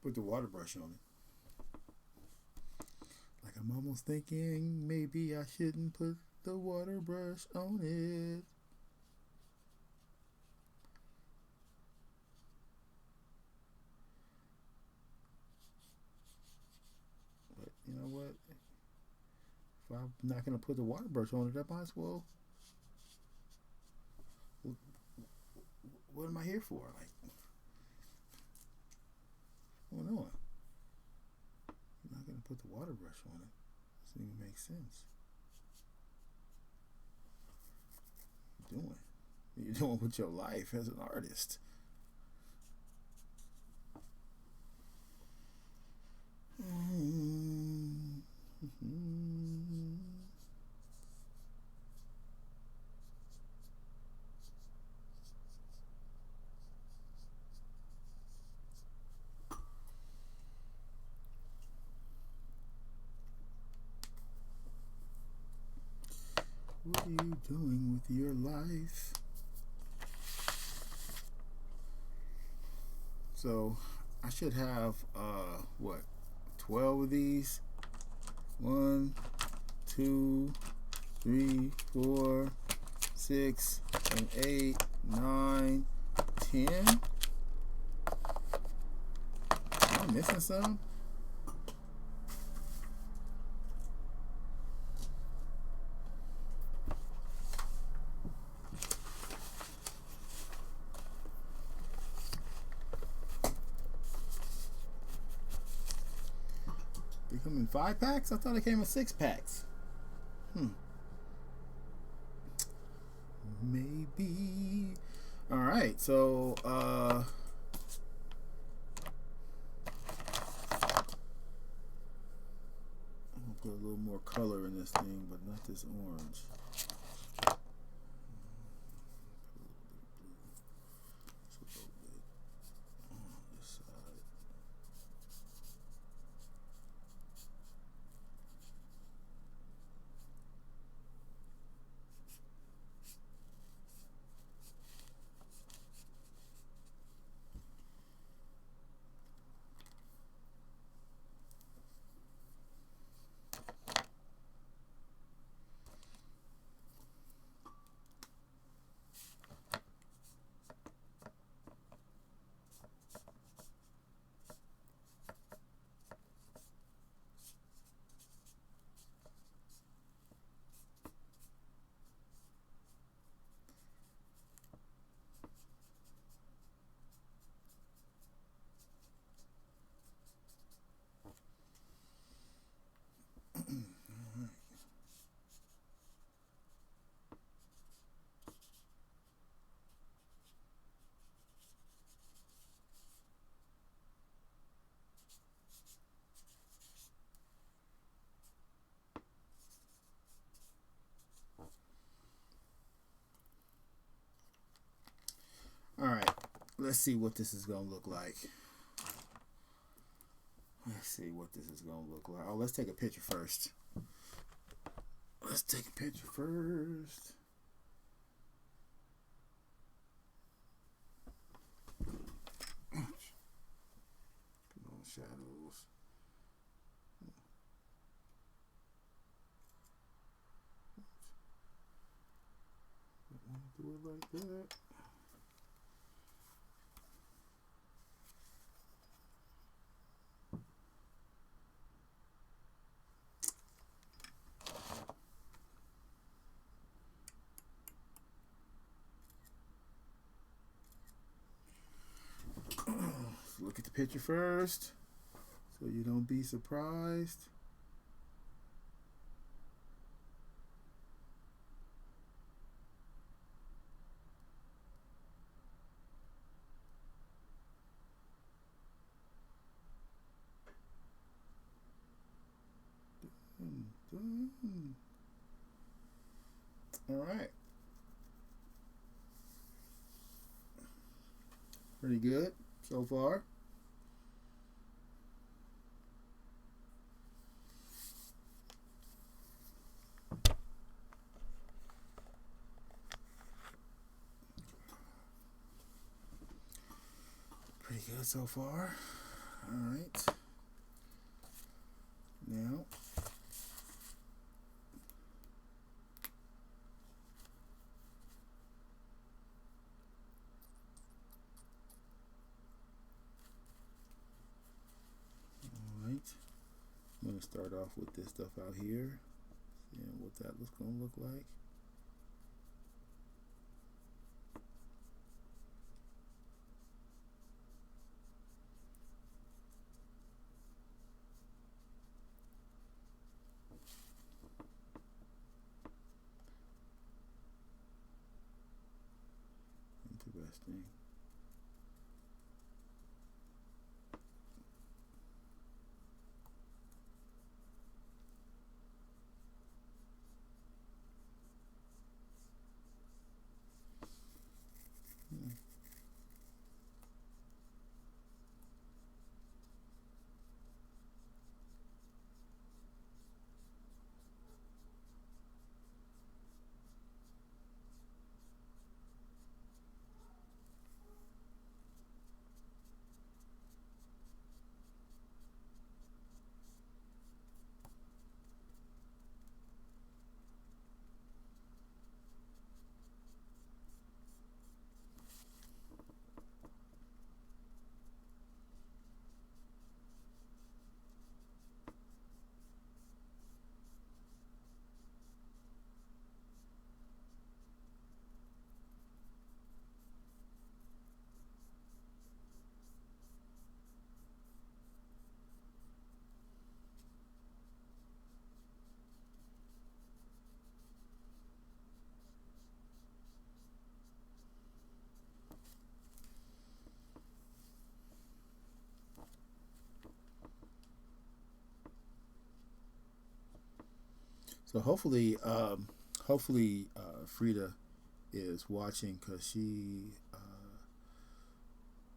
put the water brush on it. Like, I'm almost thinking maybe I shouldn't put the water brush on it. But you know what? If I'm not going to put the water brush on it, I might as well. What am I here for? Like, what's going on? I'm not going to put the water brush on it. Doesn't even make sense. What you're doing with your life as an artist. What are you doing with your life? So I should have 12 of these. 1, 2, 3, 4, 6, 7, 8, 9, 10. Am I missing some? come in 5-packs? I thought it came in 6-packs. Maybe. All right, so I'll put a little more color in this thing, but not this orange. All right, let's see what this is gonna look like. Let's see what this is gonna look like. Oh, let's take a picture first. Let's take a picture first. Put on shadows. Don't want to do it like that. Look at the picture first, so you don't be surprised. All right. Pretty good so far. Pretty good so far. All right. Now, I'm going to start off with this stuff out here, seeing what that was going to look like. Interesting. So hopefully Frida is watching because she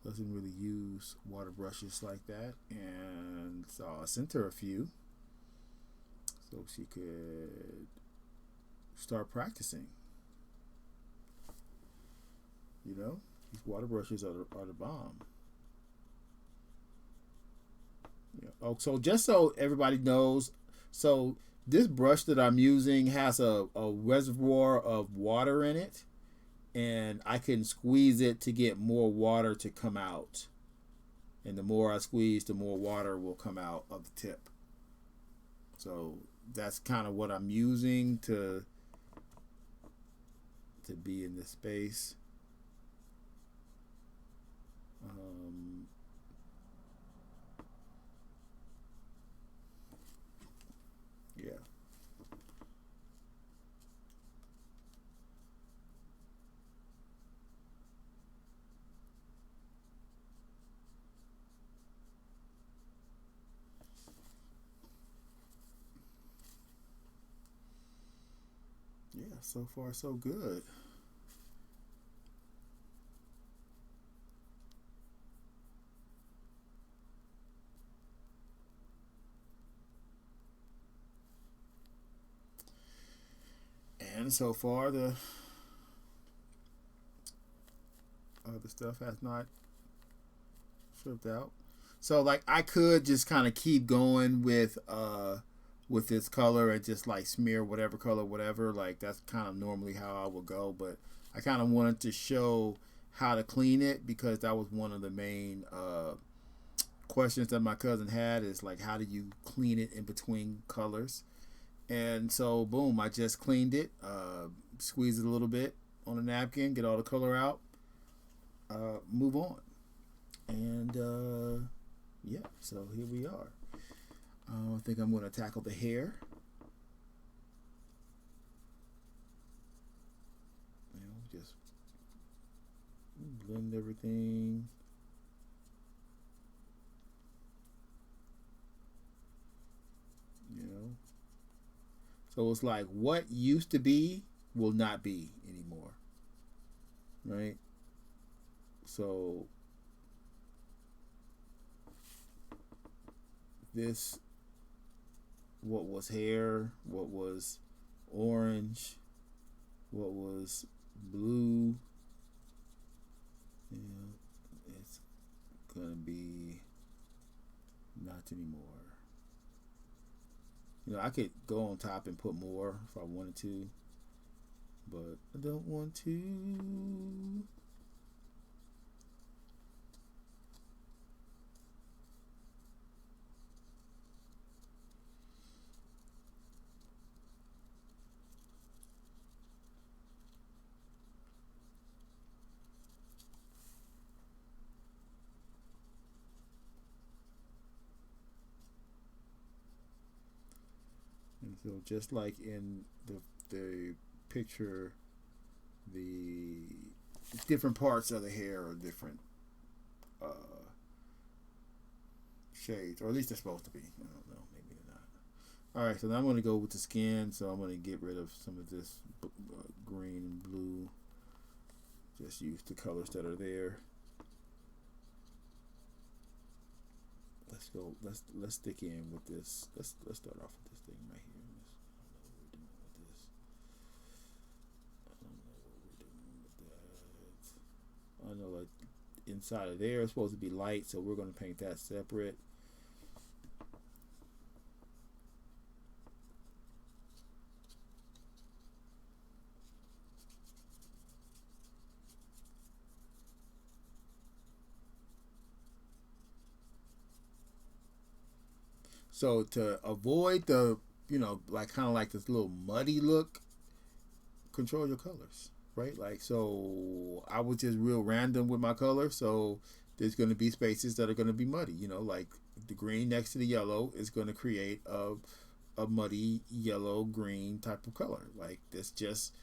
doesn't really use water brushes like that, and so I sent her a few so she could start practicing. You know, these water brushes are the bomb. Yeah. Oh, so just so everybody knows, so this brush that I'm using has a reservoir of water in it, and I can squeeze it to get more water to come out. And the more I squeeze, the more water will come out of the tip. So that's kind of what I'm using to be in this space. Yeah. Yeah, so far so good. And so far the other stuff has not stripped out. So like I could just kind of keep going with this color and just like smear whatever color whatever, like that's kind of normally how I would go, but I kind of wanted to show how to clean it because that was one of the main questions that my cousin had is like how do you clean it in between colors. And so boom, I just cleaned it, squeeze it a little bit on a napkin, get all the color out, move on. And yeah, so here we are. I think I'm going to tackle the hair. You know, just blend everything. You know, so it's like what used to be will not be anymore, right? So this, what was hair, what was orange, what was blue, you know, it's gonna be not anymore. You know, I could go on top and put more if I wanted to, but I don't want to. And so just like in the picture, the different parts of the hair are different uh, shades, or at least they're supposed to be. I don't know, maybe they're not. All right, so now I'm going to go with the skin. So I'm going to get rid of some of this green and blue. Just use the colors that are there. Let's go. Let's stick in with this. Let's start off with this thing right here. I know like inside of there is supposed to be light, so we're going to paint that separate. So to avoid the, you know, like kind of like this little muddy look, control your colors, right? Like, so I was just real random with my color. So there's going to be spaces that are going to be muddy, you know, like the green next to the yellow is going to create a muddy yellow green type of color. Like this just,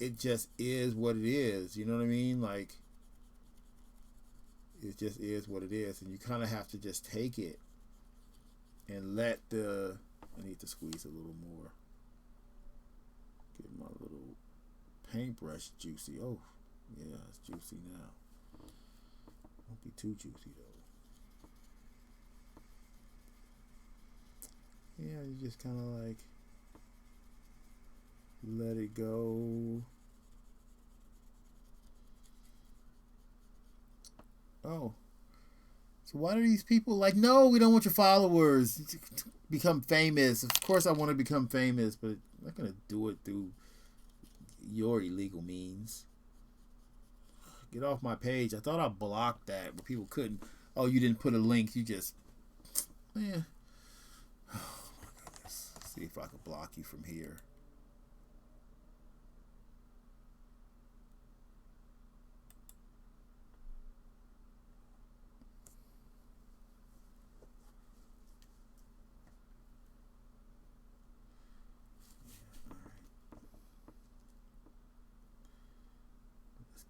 it just is what it is. You know what I mean? Like it just is what it is. And you kind of have to just take it and let the, I need to squeeze a little more. Get my little paintbrush juicy. Oh, yeah, it's juicy now. Won't be too juicy though. Yeah, you just kind of like let it go. Oh, so why do these people like? No, we don't want your followers to become famous. Of course, I want to become famous, but I'm not gonna do it through your illegal means. Get off my page. I thought I blocked that, but people couldn't. Oh, you didn't put a link. You just, man. Oh my goodness. Let's see if I can block you from here.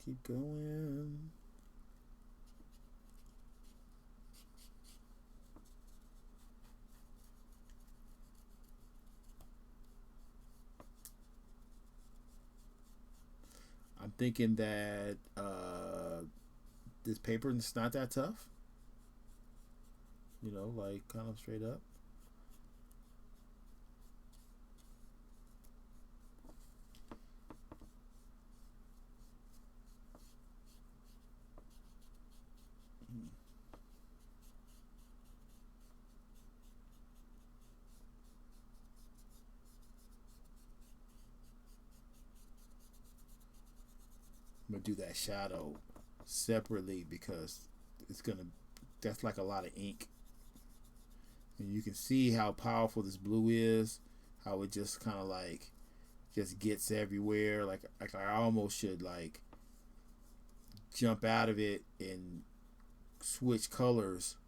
Keep going. I'm thinking that this paper is not that tough. You know, like kind of straight up. I'm gonna do that shadow separately because it's gonna. That's like a lot of ink, and you can see how powerful this blue is. How it just kind of like just gets everywhere. Like I almost should like jump out of it and switch colors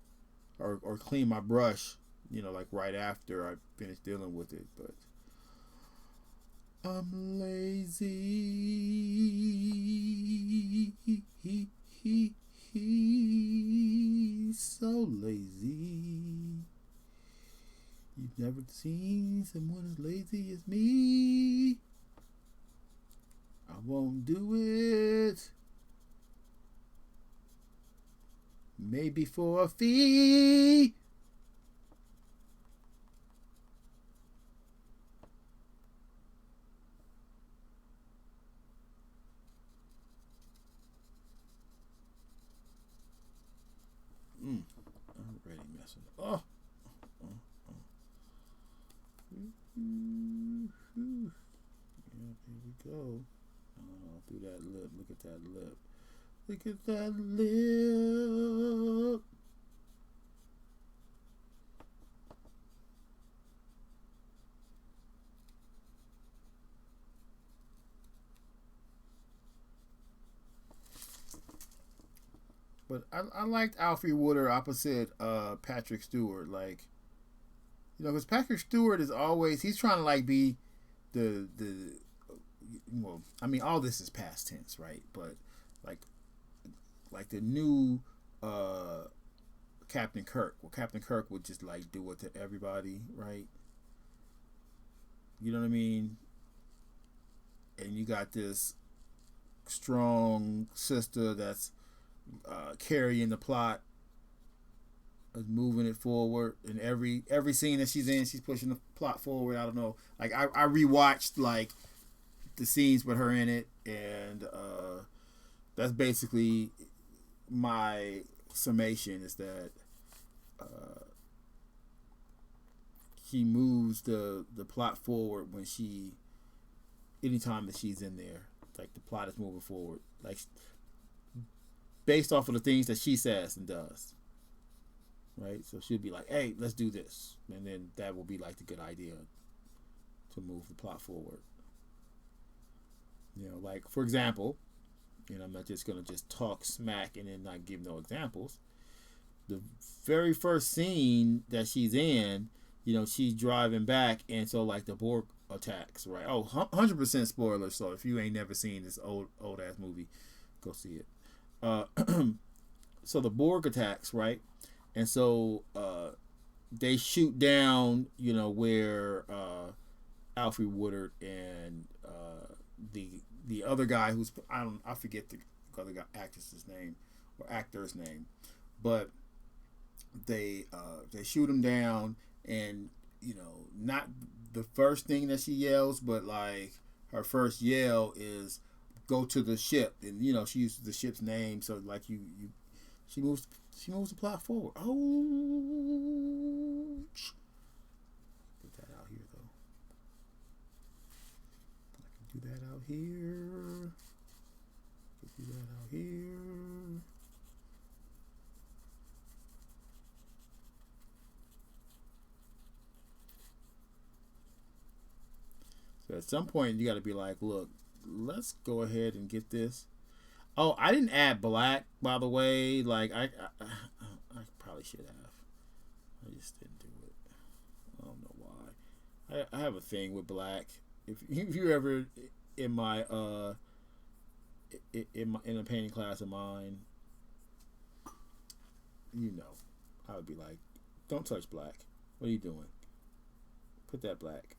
or clean my brush. You know, like right after I finish dealing with it, but. I'm lazy. So lazy. You've never seen someone as lazy as me. I won't do it. Maybe for a fee. I'm already messing up. Oh. Yeah, here we go. Through that lip. Look at that lip. Look at that lip. But I liked Alfre Woodard opposite Patrick Stewart. Like, you know, because Patrick Stewart is always, he's trying to like be the well, I mean, all this is past tense, right? But like the new Captain Kirk. Well, Captain Kirk would just like do it to everybody, right? You know what I mean? And you got this strong sister that's carrying the plot, moving it forward. And every scene that she's in, she's pushing the plot forward. I don't know. Like I rewatched like the scenes with her in it, and that's basically my summation. Is that she moves the plot forward when anytime that she's in there, like the plot is moving forward, like based off of the things that she says and does, right? So she'll be like, hey, let's do this, and then that will be like the good idea to move the plot forward. You know, like for example, you know, I'm not just gonna just talk smack and then not give no examples. The very first scene that she's in, you know, she's driving back, and so like the Borg attacks, right? Oh, 100% spoiler. So if you ain't never seen this old ass movie, go see it. So the Borg attacks, right? And so they shoot down, you know, where Alfre Woodard and the other guy who's I forget the other guy actress's name or actor's name, but they shoot him down, and not the first thing that she yells, but like her first yell is go to the ship, and she uses the ship's name, so like she moves the plot forward. Oh, put that out here though. I can do that out here. Do that out here. So at some point you got to be like, look, let's go ahead and get this. Oh, I didn't add black, by the way. Like I probably should have. I just didn't do it. I don't know why. I have a thing with black. If you ever in my in a painting class of mine, I would be like, don't touch black. What are you doing? Put that black.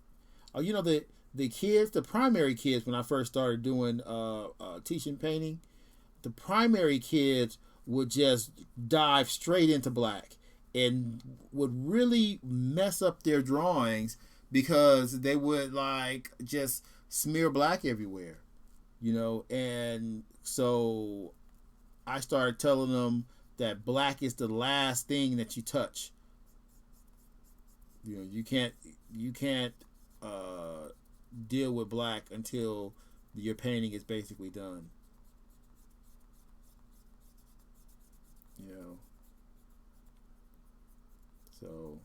Oh, the kids, the primary kids, when I first started doing teaching painting, the primary kids would just dive straight into black and would really mess up their drawings because they would like just smear black everywhere, and so I started telling them that black is the last thing that you touch. You can't deal with black until your painting is basically done. So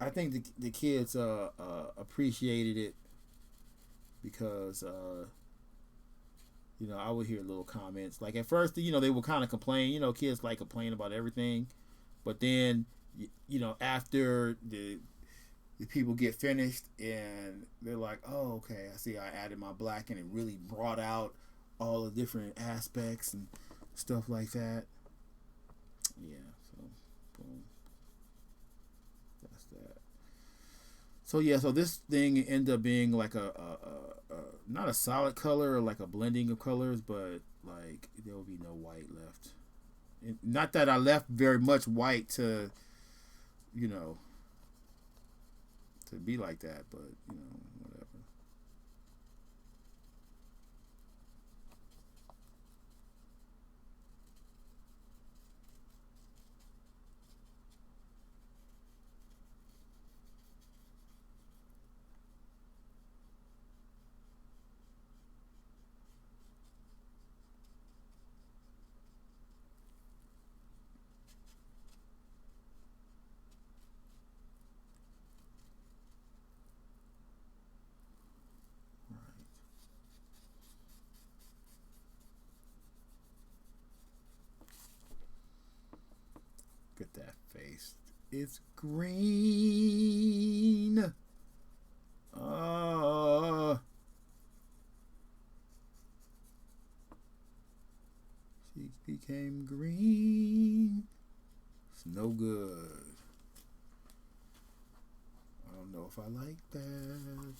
I think the kids appreciated it because I would hear little comments. Like at first, they would kind of complain. Kids like complain about everything, but then after the people get finished and they're like, oh, okay, I see I added my black and it really brought out all the different aspects and stuff like that. Yeah, so boom. That's that. So yeah, so this thing ended up being like a not a solid color or like a blending of colors, but like there will be no white left. And not that I left very much white to to be like that, but whatever. Look at that face. It's green. She became green. It's no good. I don't know if I like that.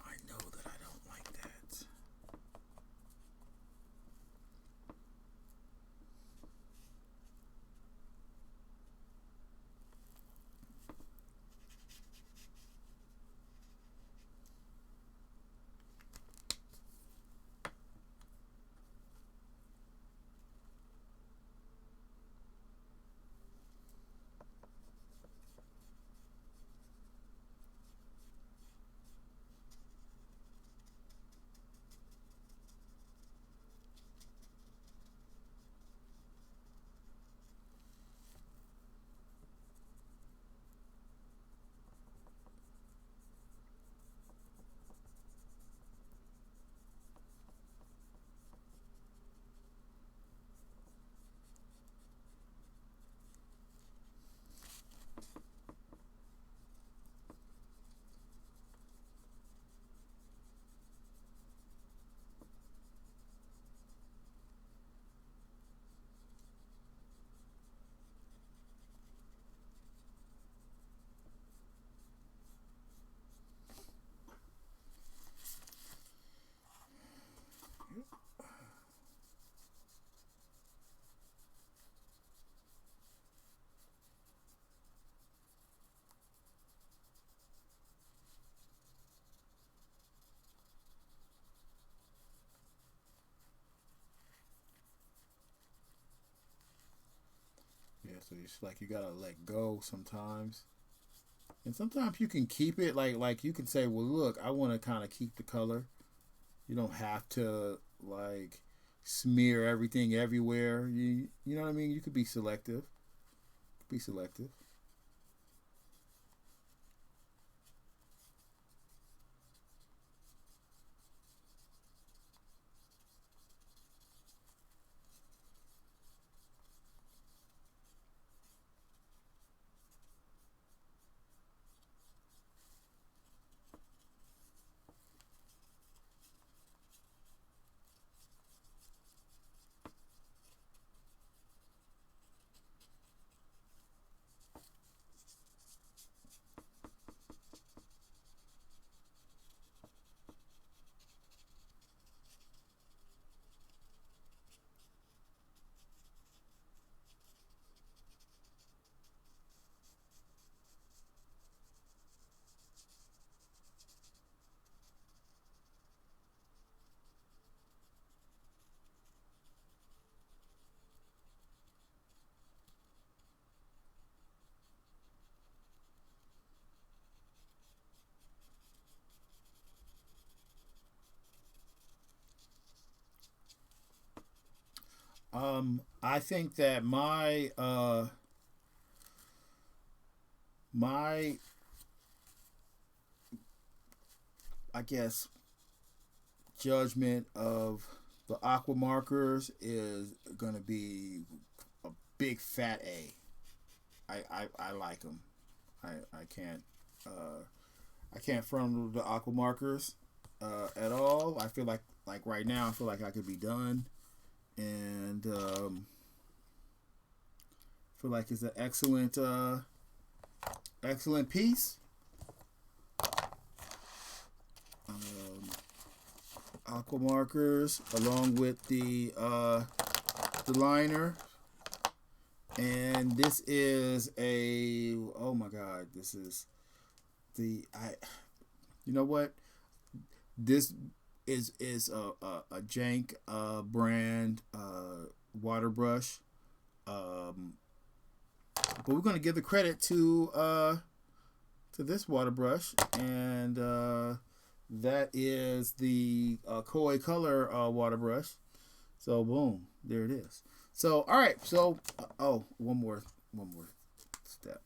I know that I don't like that. So it's like you gotta let go sometimes, and sometimes you can keep it. Like you can say, well, look, I want to kind of keep the color. You don't have to like smear everything everywhere. You know what I mean? You could be selective. Be selective. I think that my I guess judgment of the aqua markers is gonna be a big fat A. I like them. I can't I can't front the aqua markers at all. I feel like right now I feel like I could be done, and feel like it's an excellent piece. Um, Aqua markers along with the liner, and this is a, oh my god, this is the I you know what, this is a jank brand water brush, but we're gonna give the credit to this water brush, and that is the Koi Color water brush. So boom, there it is. So all right, so oh, one more step. One more step.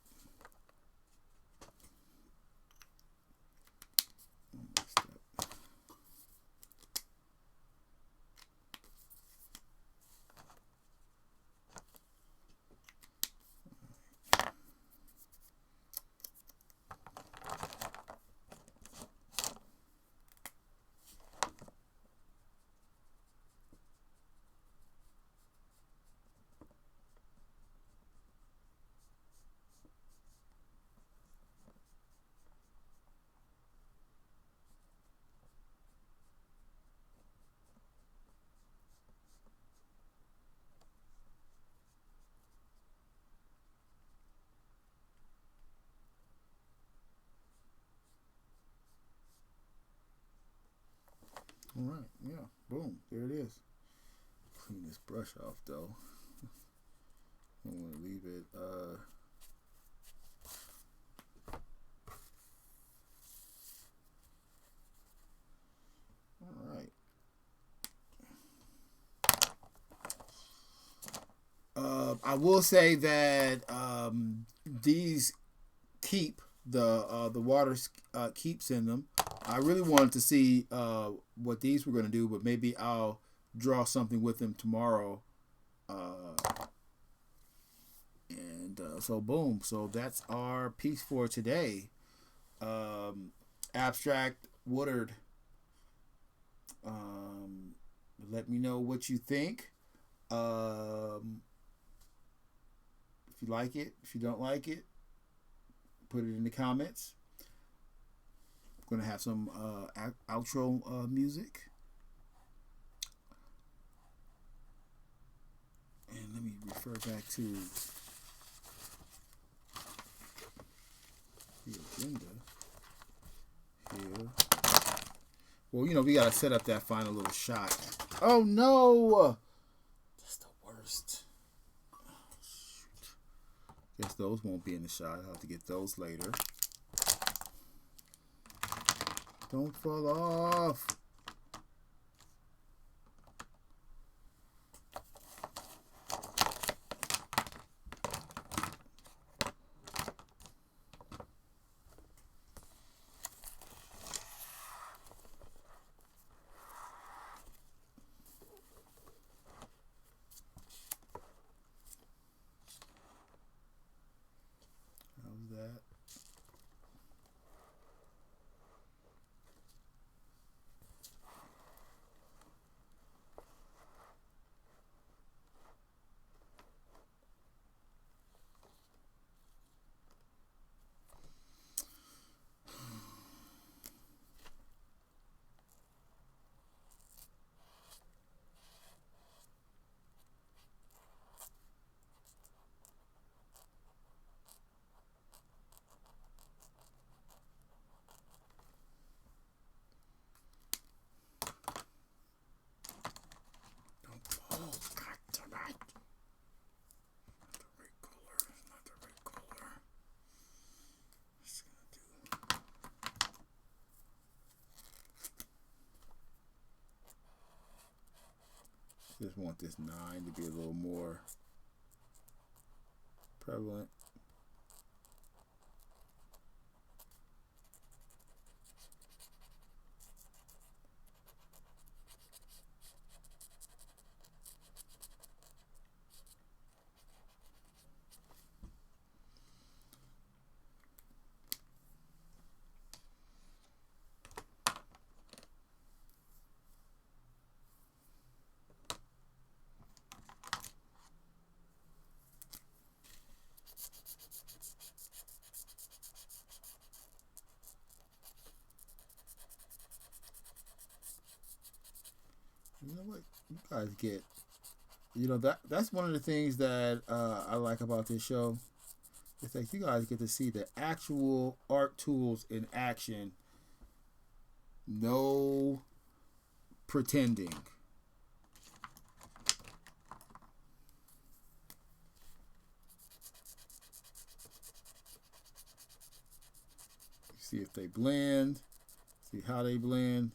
All right, yeah, boom, there it is. Clean this brush off though. I don't want to leave it. All right. I will say that these keep the water keeps in them. I really wanted to see what these were going to do, but maybe I'll draw something with them tomorrow. And so boom, so that's our piece for today. Abstract Woodard. Let me know what you think. If you like it, if you don't like it, put it in the comments. I'm gonna have some outro music, and let me refer back to the agenda here. Well, you know, we gotta set up that final little shot. Oh no! That's the worst. Oh, shoot. Guess those won't be in the shot. I'll have to get those later. Don't fall off. How's that? Just want this 9 to be a little more prevalent. You know what? You guys get, that's one of the things that I like about this show. It's like you guys get to see the actual art tools in action. No pretending. See if they blend. See how they blend.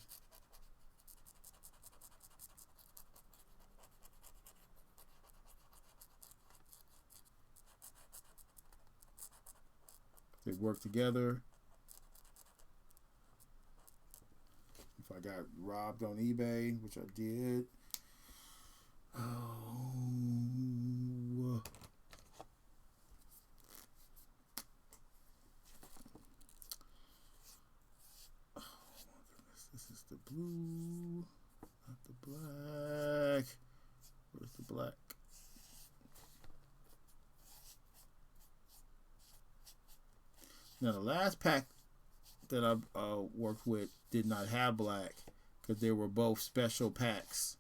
They work together. If I got robbed on eBay, which I did. Oh, my goodness. This is the blue, not the black. Where's the black? Now, the last pack that I worked with did not have black because they were both special packs.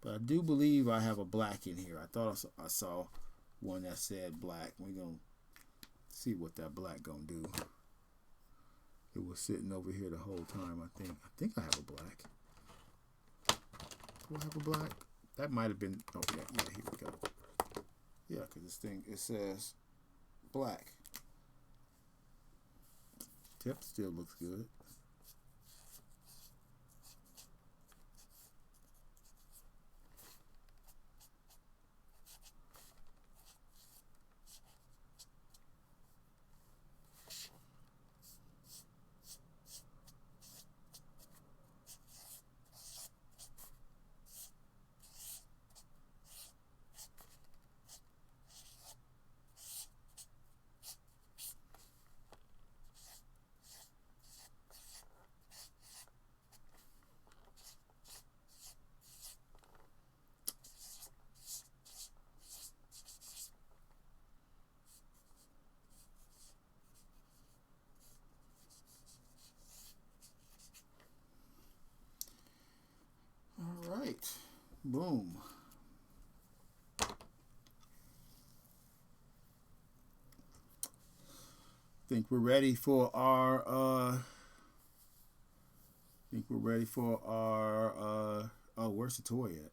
But I do believe I have a black in here. I thought I saw one that said black. We're going to see what that black going to do. It was sitting over here the whole time, I think. I think I have a black. Do I have a black? That might have been... Oh, yeah, here we go. Yeah, because this thing, it says black. Tip still looks good. All right. Boom. Think we're ready for our oh, where's the toy at?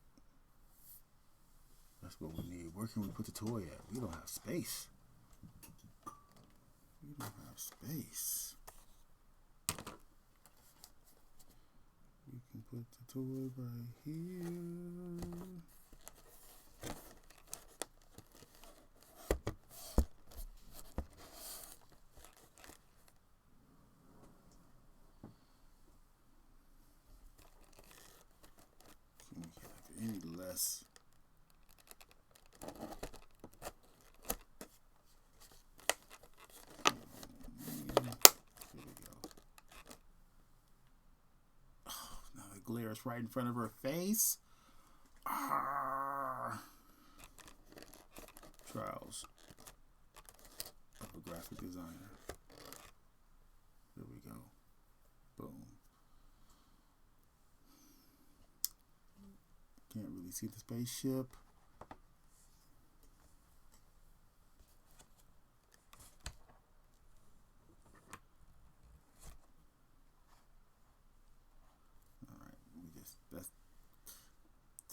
That's what we need. Where can we put the toy at? We don't have space. We don't have space. We can put the toy right here. Can we have any less? Glares right in front of her face. Trials of a graphic designer. There we go. Boom. Can't really see the spaceship.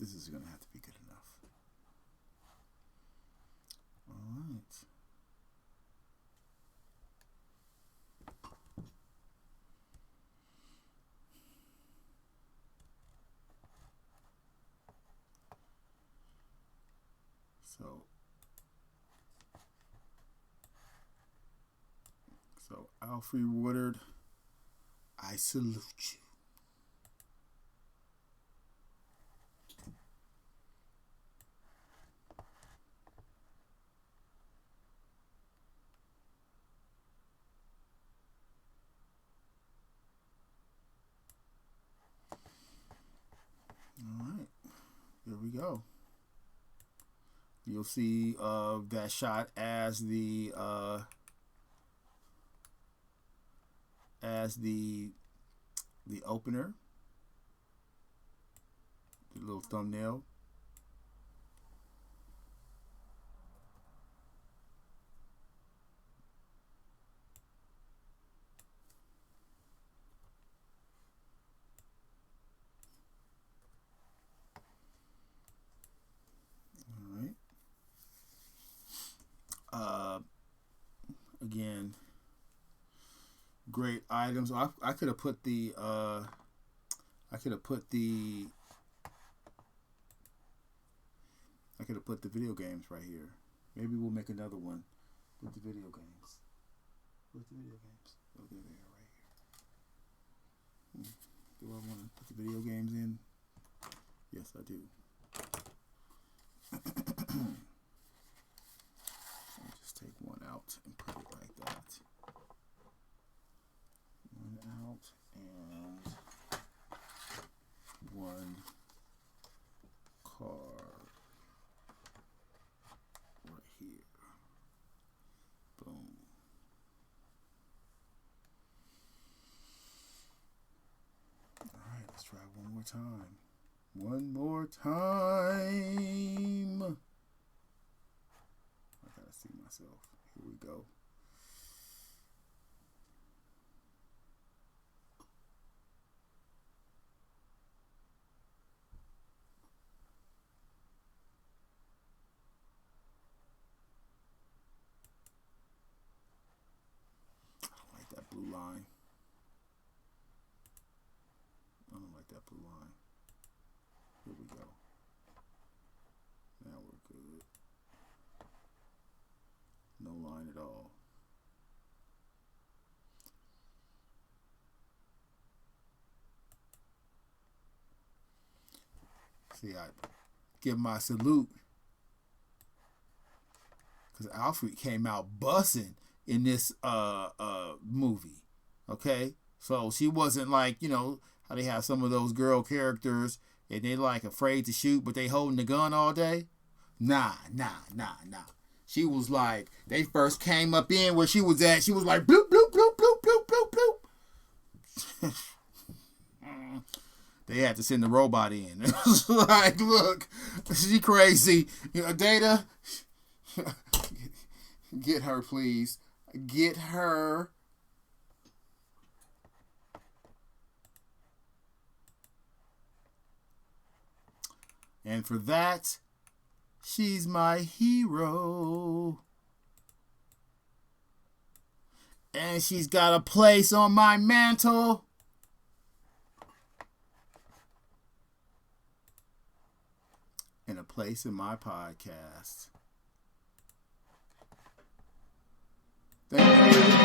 This is going to have to be good enough. All right. So Alfre Woodard, I salute you. Here we go. You'll see that shot as the opener, the little thumbnail. Again, great items. I could have put the video games right here. Maybe we'll make another one with the video games. With the video games. Oh, there they are right here. Do I want to put the video games in? Yes, I do. Take one out and put it like that. One out and one card right here. Boom. All right, let's try one more time. One more time. See myself. Here we go. I don't like that blue line. I don't like that blue line. Here we go. Now we're good. No line at all. See, I give my salute because Alfre came out bussing in this movie. Okay, so she wasn't like, you know how they have some of those girl characters and they like afraid to shoot, but they holding the gun all day. Nah. She was like, they first came up in where she was at. She was like, bloop, bloop, bloop, bloop, bloop, bloop, bloop. They had to send the robot in. It was like, look, she crazy. You know, Data, get her, please. Get her. And for that, she's my hero. And she's got a place on my mantle. And a place in my podcast. Thank you.